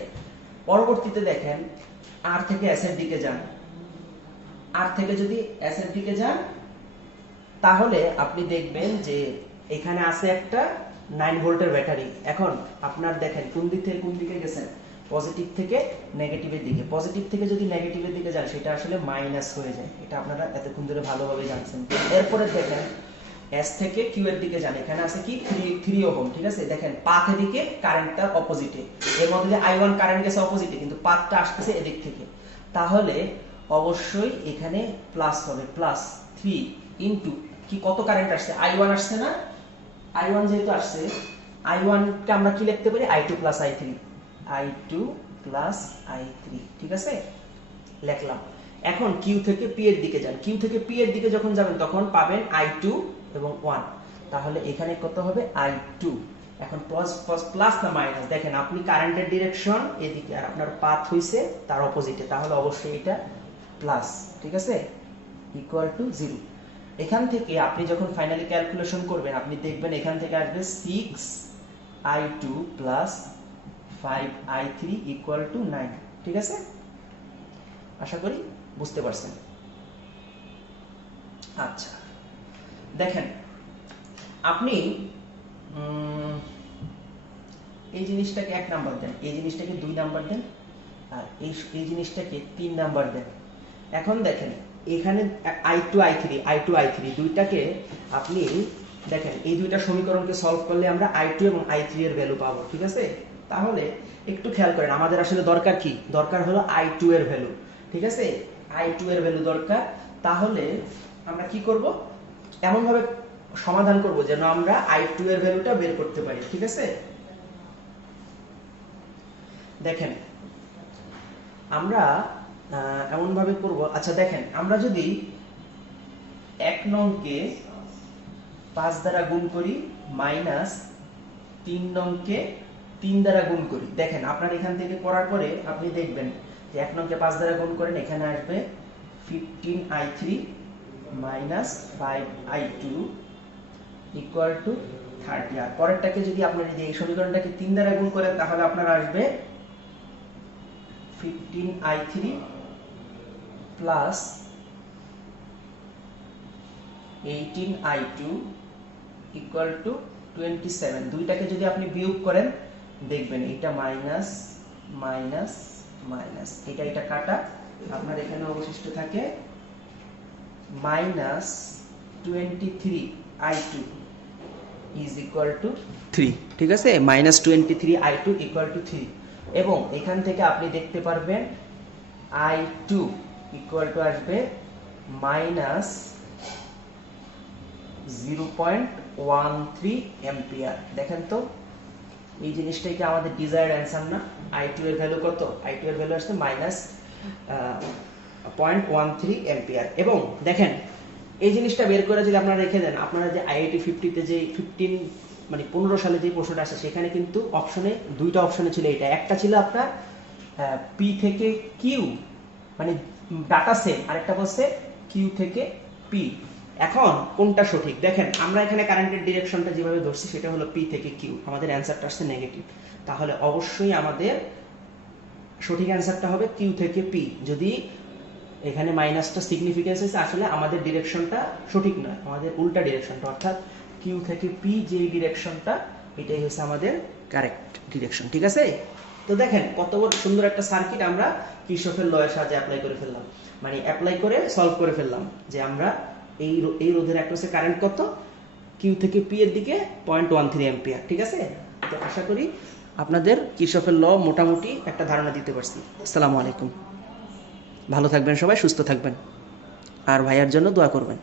পরবর্তীতে দেখেন আর থেকে s এর দিকে যান, আর থেকে যদি s এর দিকে যান তাহলে আপনি দেখবেন যে এখানে আছে একটা 9 ভোল্টের ব্যাটারি। এখন আপনার দেখেন কোন দিক থেকে কোন দিকে গেছেন, পজিটিভ থেকে নেগেটিভের দিকে। পজিটিভ থেকে যদি নেগেটিভের দিকে যান সেটা আসলে মাইনাস হয়ে যায়, এটা আপনারা এতক্ষণ ধরে ভালোভাবে জানছেন। এরপরে দেখেন এস থেকে কিউ এর দিকে যান, এখানে আছে কি 3 ওহম, ঠিক আছে। দেখেন পাথের দিকে কারেন্টটা অপোজিটে, এর মধ্যে I1 কারেন্ট গেছে অপোজিটে, কিন্তু পাথটা আসতেছে এদিক থেকে, তাহলে অবশ্যই এখানে প্লাস হবে, প্লাস 3 ইনটু কি কত কারেন্ট আসছে, I1 আসছে না, I1 যেহেতু আসছে, I1 কে আমরা কি লিখতে পারি, I2 plus I3, I2 plus I3, ঠিক আছে, লিখলাম। এখন কিউ থেকে পি এর দিকে যান, কিউ থেকে পি এর দিকে যখন যাবেন তখন পাবেন I2 এবং 1, তাহলে এখানে কত হবে I2। এখন প্লাস না মাইনাস, দেখেন আপনি কারেন্টের ডিরেকশন এদিকে আর আপনার পাথ হইছে তার অপোজিটে, তাহলে অবশ্যই এটা প্লাস, ঠিক আছে, ইকুয়াল টু 0। এখান থেকে আপনি যখন ফাইনালি ক্যালকুলেশন করবেন আপনি দেখবেন এখান থেকে আসবে 6I2 plus 5I3 equal to 9, ঠিক আছে। আশা করি বুঝতে পারছেন। আচ্ছা দেখেন আপনি এই জিনিসটাকে 1 নাম্বার দেন, এই জিনিসটাকে 2 নাম্বার দেন, আর এই জিনিসটাকে 3 নাম্বার দেন। এখন দেখেন এখানে I2 I3 দুইটাকে আপনি দেখেন এই দুইটা সমীকরণকে সলভ করলে আমরা I2 এবং I3 এর ভ্যালু পাবো, ঠিক আছে। তাহলে একটু খেয়াল করেন, আমাদের আসলে দরকার কি, দরকার হলো I2 এর ভ্যালু, ঠিক আছে, I2 এর ভ্যালু দরকার। তাহলে আমরা কি করব, এমন ভাবে সমাধান করব যেন আমরা I2 এর ভ্যালুটা বের করতে পারি, ঠিক আছে। দেখেন আমরা এমন ভাবে করব, আচ্ছা দেখেন আমরা যদি 1 নংকে 5 দ্বারা গুণ করি মাইনাস 3 নংকে 3 দ্বারা গুণ করি, দেখেন আপনার এখান থেকে করার পরে আপনি দেখবেন যে 1 নংকে 5 দ্বারা গুণ করেন, এখানে আসবে 15I3 minus 5I2 equal to 30। আর পরেরটাকে যদি আপনার এই সমীকরণটাকে 3 দ্বারা গুণ করেন তাহলে আপনার আসবে 15I3 plus 18I2 equal to 27। দুইটাকে যদি আপনি বিয়োগ করেন দেখবেন এটা মাইনাস মাইনাস মাইনাস, এটা কাটা, আপনার এখানে অবশিষ্ট থাকে minus 23I2 is equal to 3, ঠিক আছে, মাইনাস 23I2 ইকুয়াল টু 3। এবং এখান থেকে আপনি দেখতে পারবেন I2 ইকুয়াল টু আসবে মাইনাস 0.13 অ্যাম্পিয়ার। দেখেন তো এই জিনিসটাই কি আমাদের ডিজায়ার্ড অ্যান্সার না? I2 এর ভ্যালু কত, I2 এর ভ্যালু আসছে মাইনাস 0.13 অ্যাম্পিয়ার। এবং দেখেন এই জিনিসটা বের করে যদি আপনারা রেখে দেন, আপনারা যে IIT 50-তে যে 15 সালে যে প্রশ্নটা আসে সেখানে কিন্তু অপশনে দুইটা অপশনে ছিল, এটা একটা ছিল আপনার পি থেকে কিউ মানে ডাটা সেম, আরেকটা বলছে কিউ থেকে পি। এখন কোনটা সঠিক দেখেন, আমরা এখানে কারেন্টের ডিরেকশনটা যেভাবে ধরছি সেটা হলো পি থেকে কিউ, আমাদের অ্যান্সারটা আসছে নেগেটিভ, তাহলে অবশ্যই আমাদের সঠিক অ্যান্সারটা হবে কিউ থেকে পি। যদি এখানে মাইনাসটা সিগনিফিকেন্স আছে, আসলে আমাদের ডিরেকশনটা সঠিক নয়, আমাদের উল্টা ডিরেকশনটা, অর্থাৎ কিউ থেকে পি যে ডিরেকশনটা এটাই হচ্ছে আমাদের কারেক্ট ডিরেকশন, ঠিক আছে। তো দেখেন কত সুন্দর একটা সার্কিট আমরা কিরশফের ল এর সাহায্যে অ্যাপ্লাই করে ফেললাম, মানে অ্যাপ্লাই করে সলভ করে ফেললাম যে আমরা এই রোধের অ্যাক্রসে কারেন্ট কত, কিউ থেকে পি এর দিকে 0.13 অ্যাম্পিয়ার, ঠিক আছে। তো আশা করি আপনাদের কিরশফের ল মোটামুটি একটা ধারণা দিতে পারছি। আসসালামু আলাইকুম, ভালো থাকবেন সবাই, সুস্থ থাকবেন, আর ভাইয়ার জন্য দোয়া করবেন।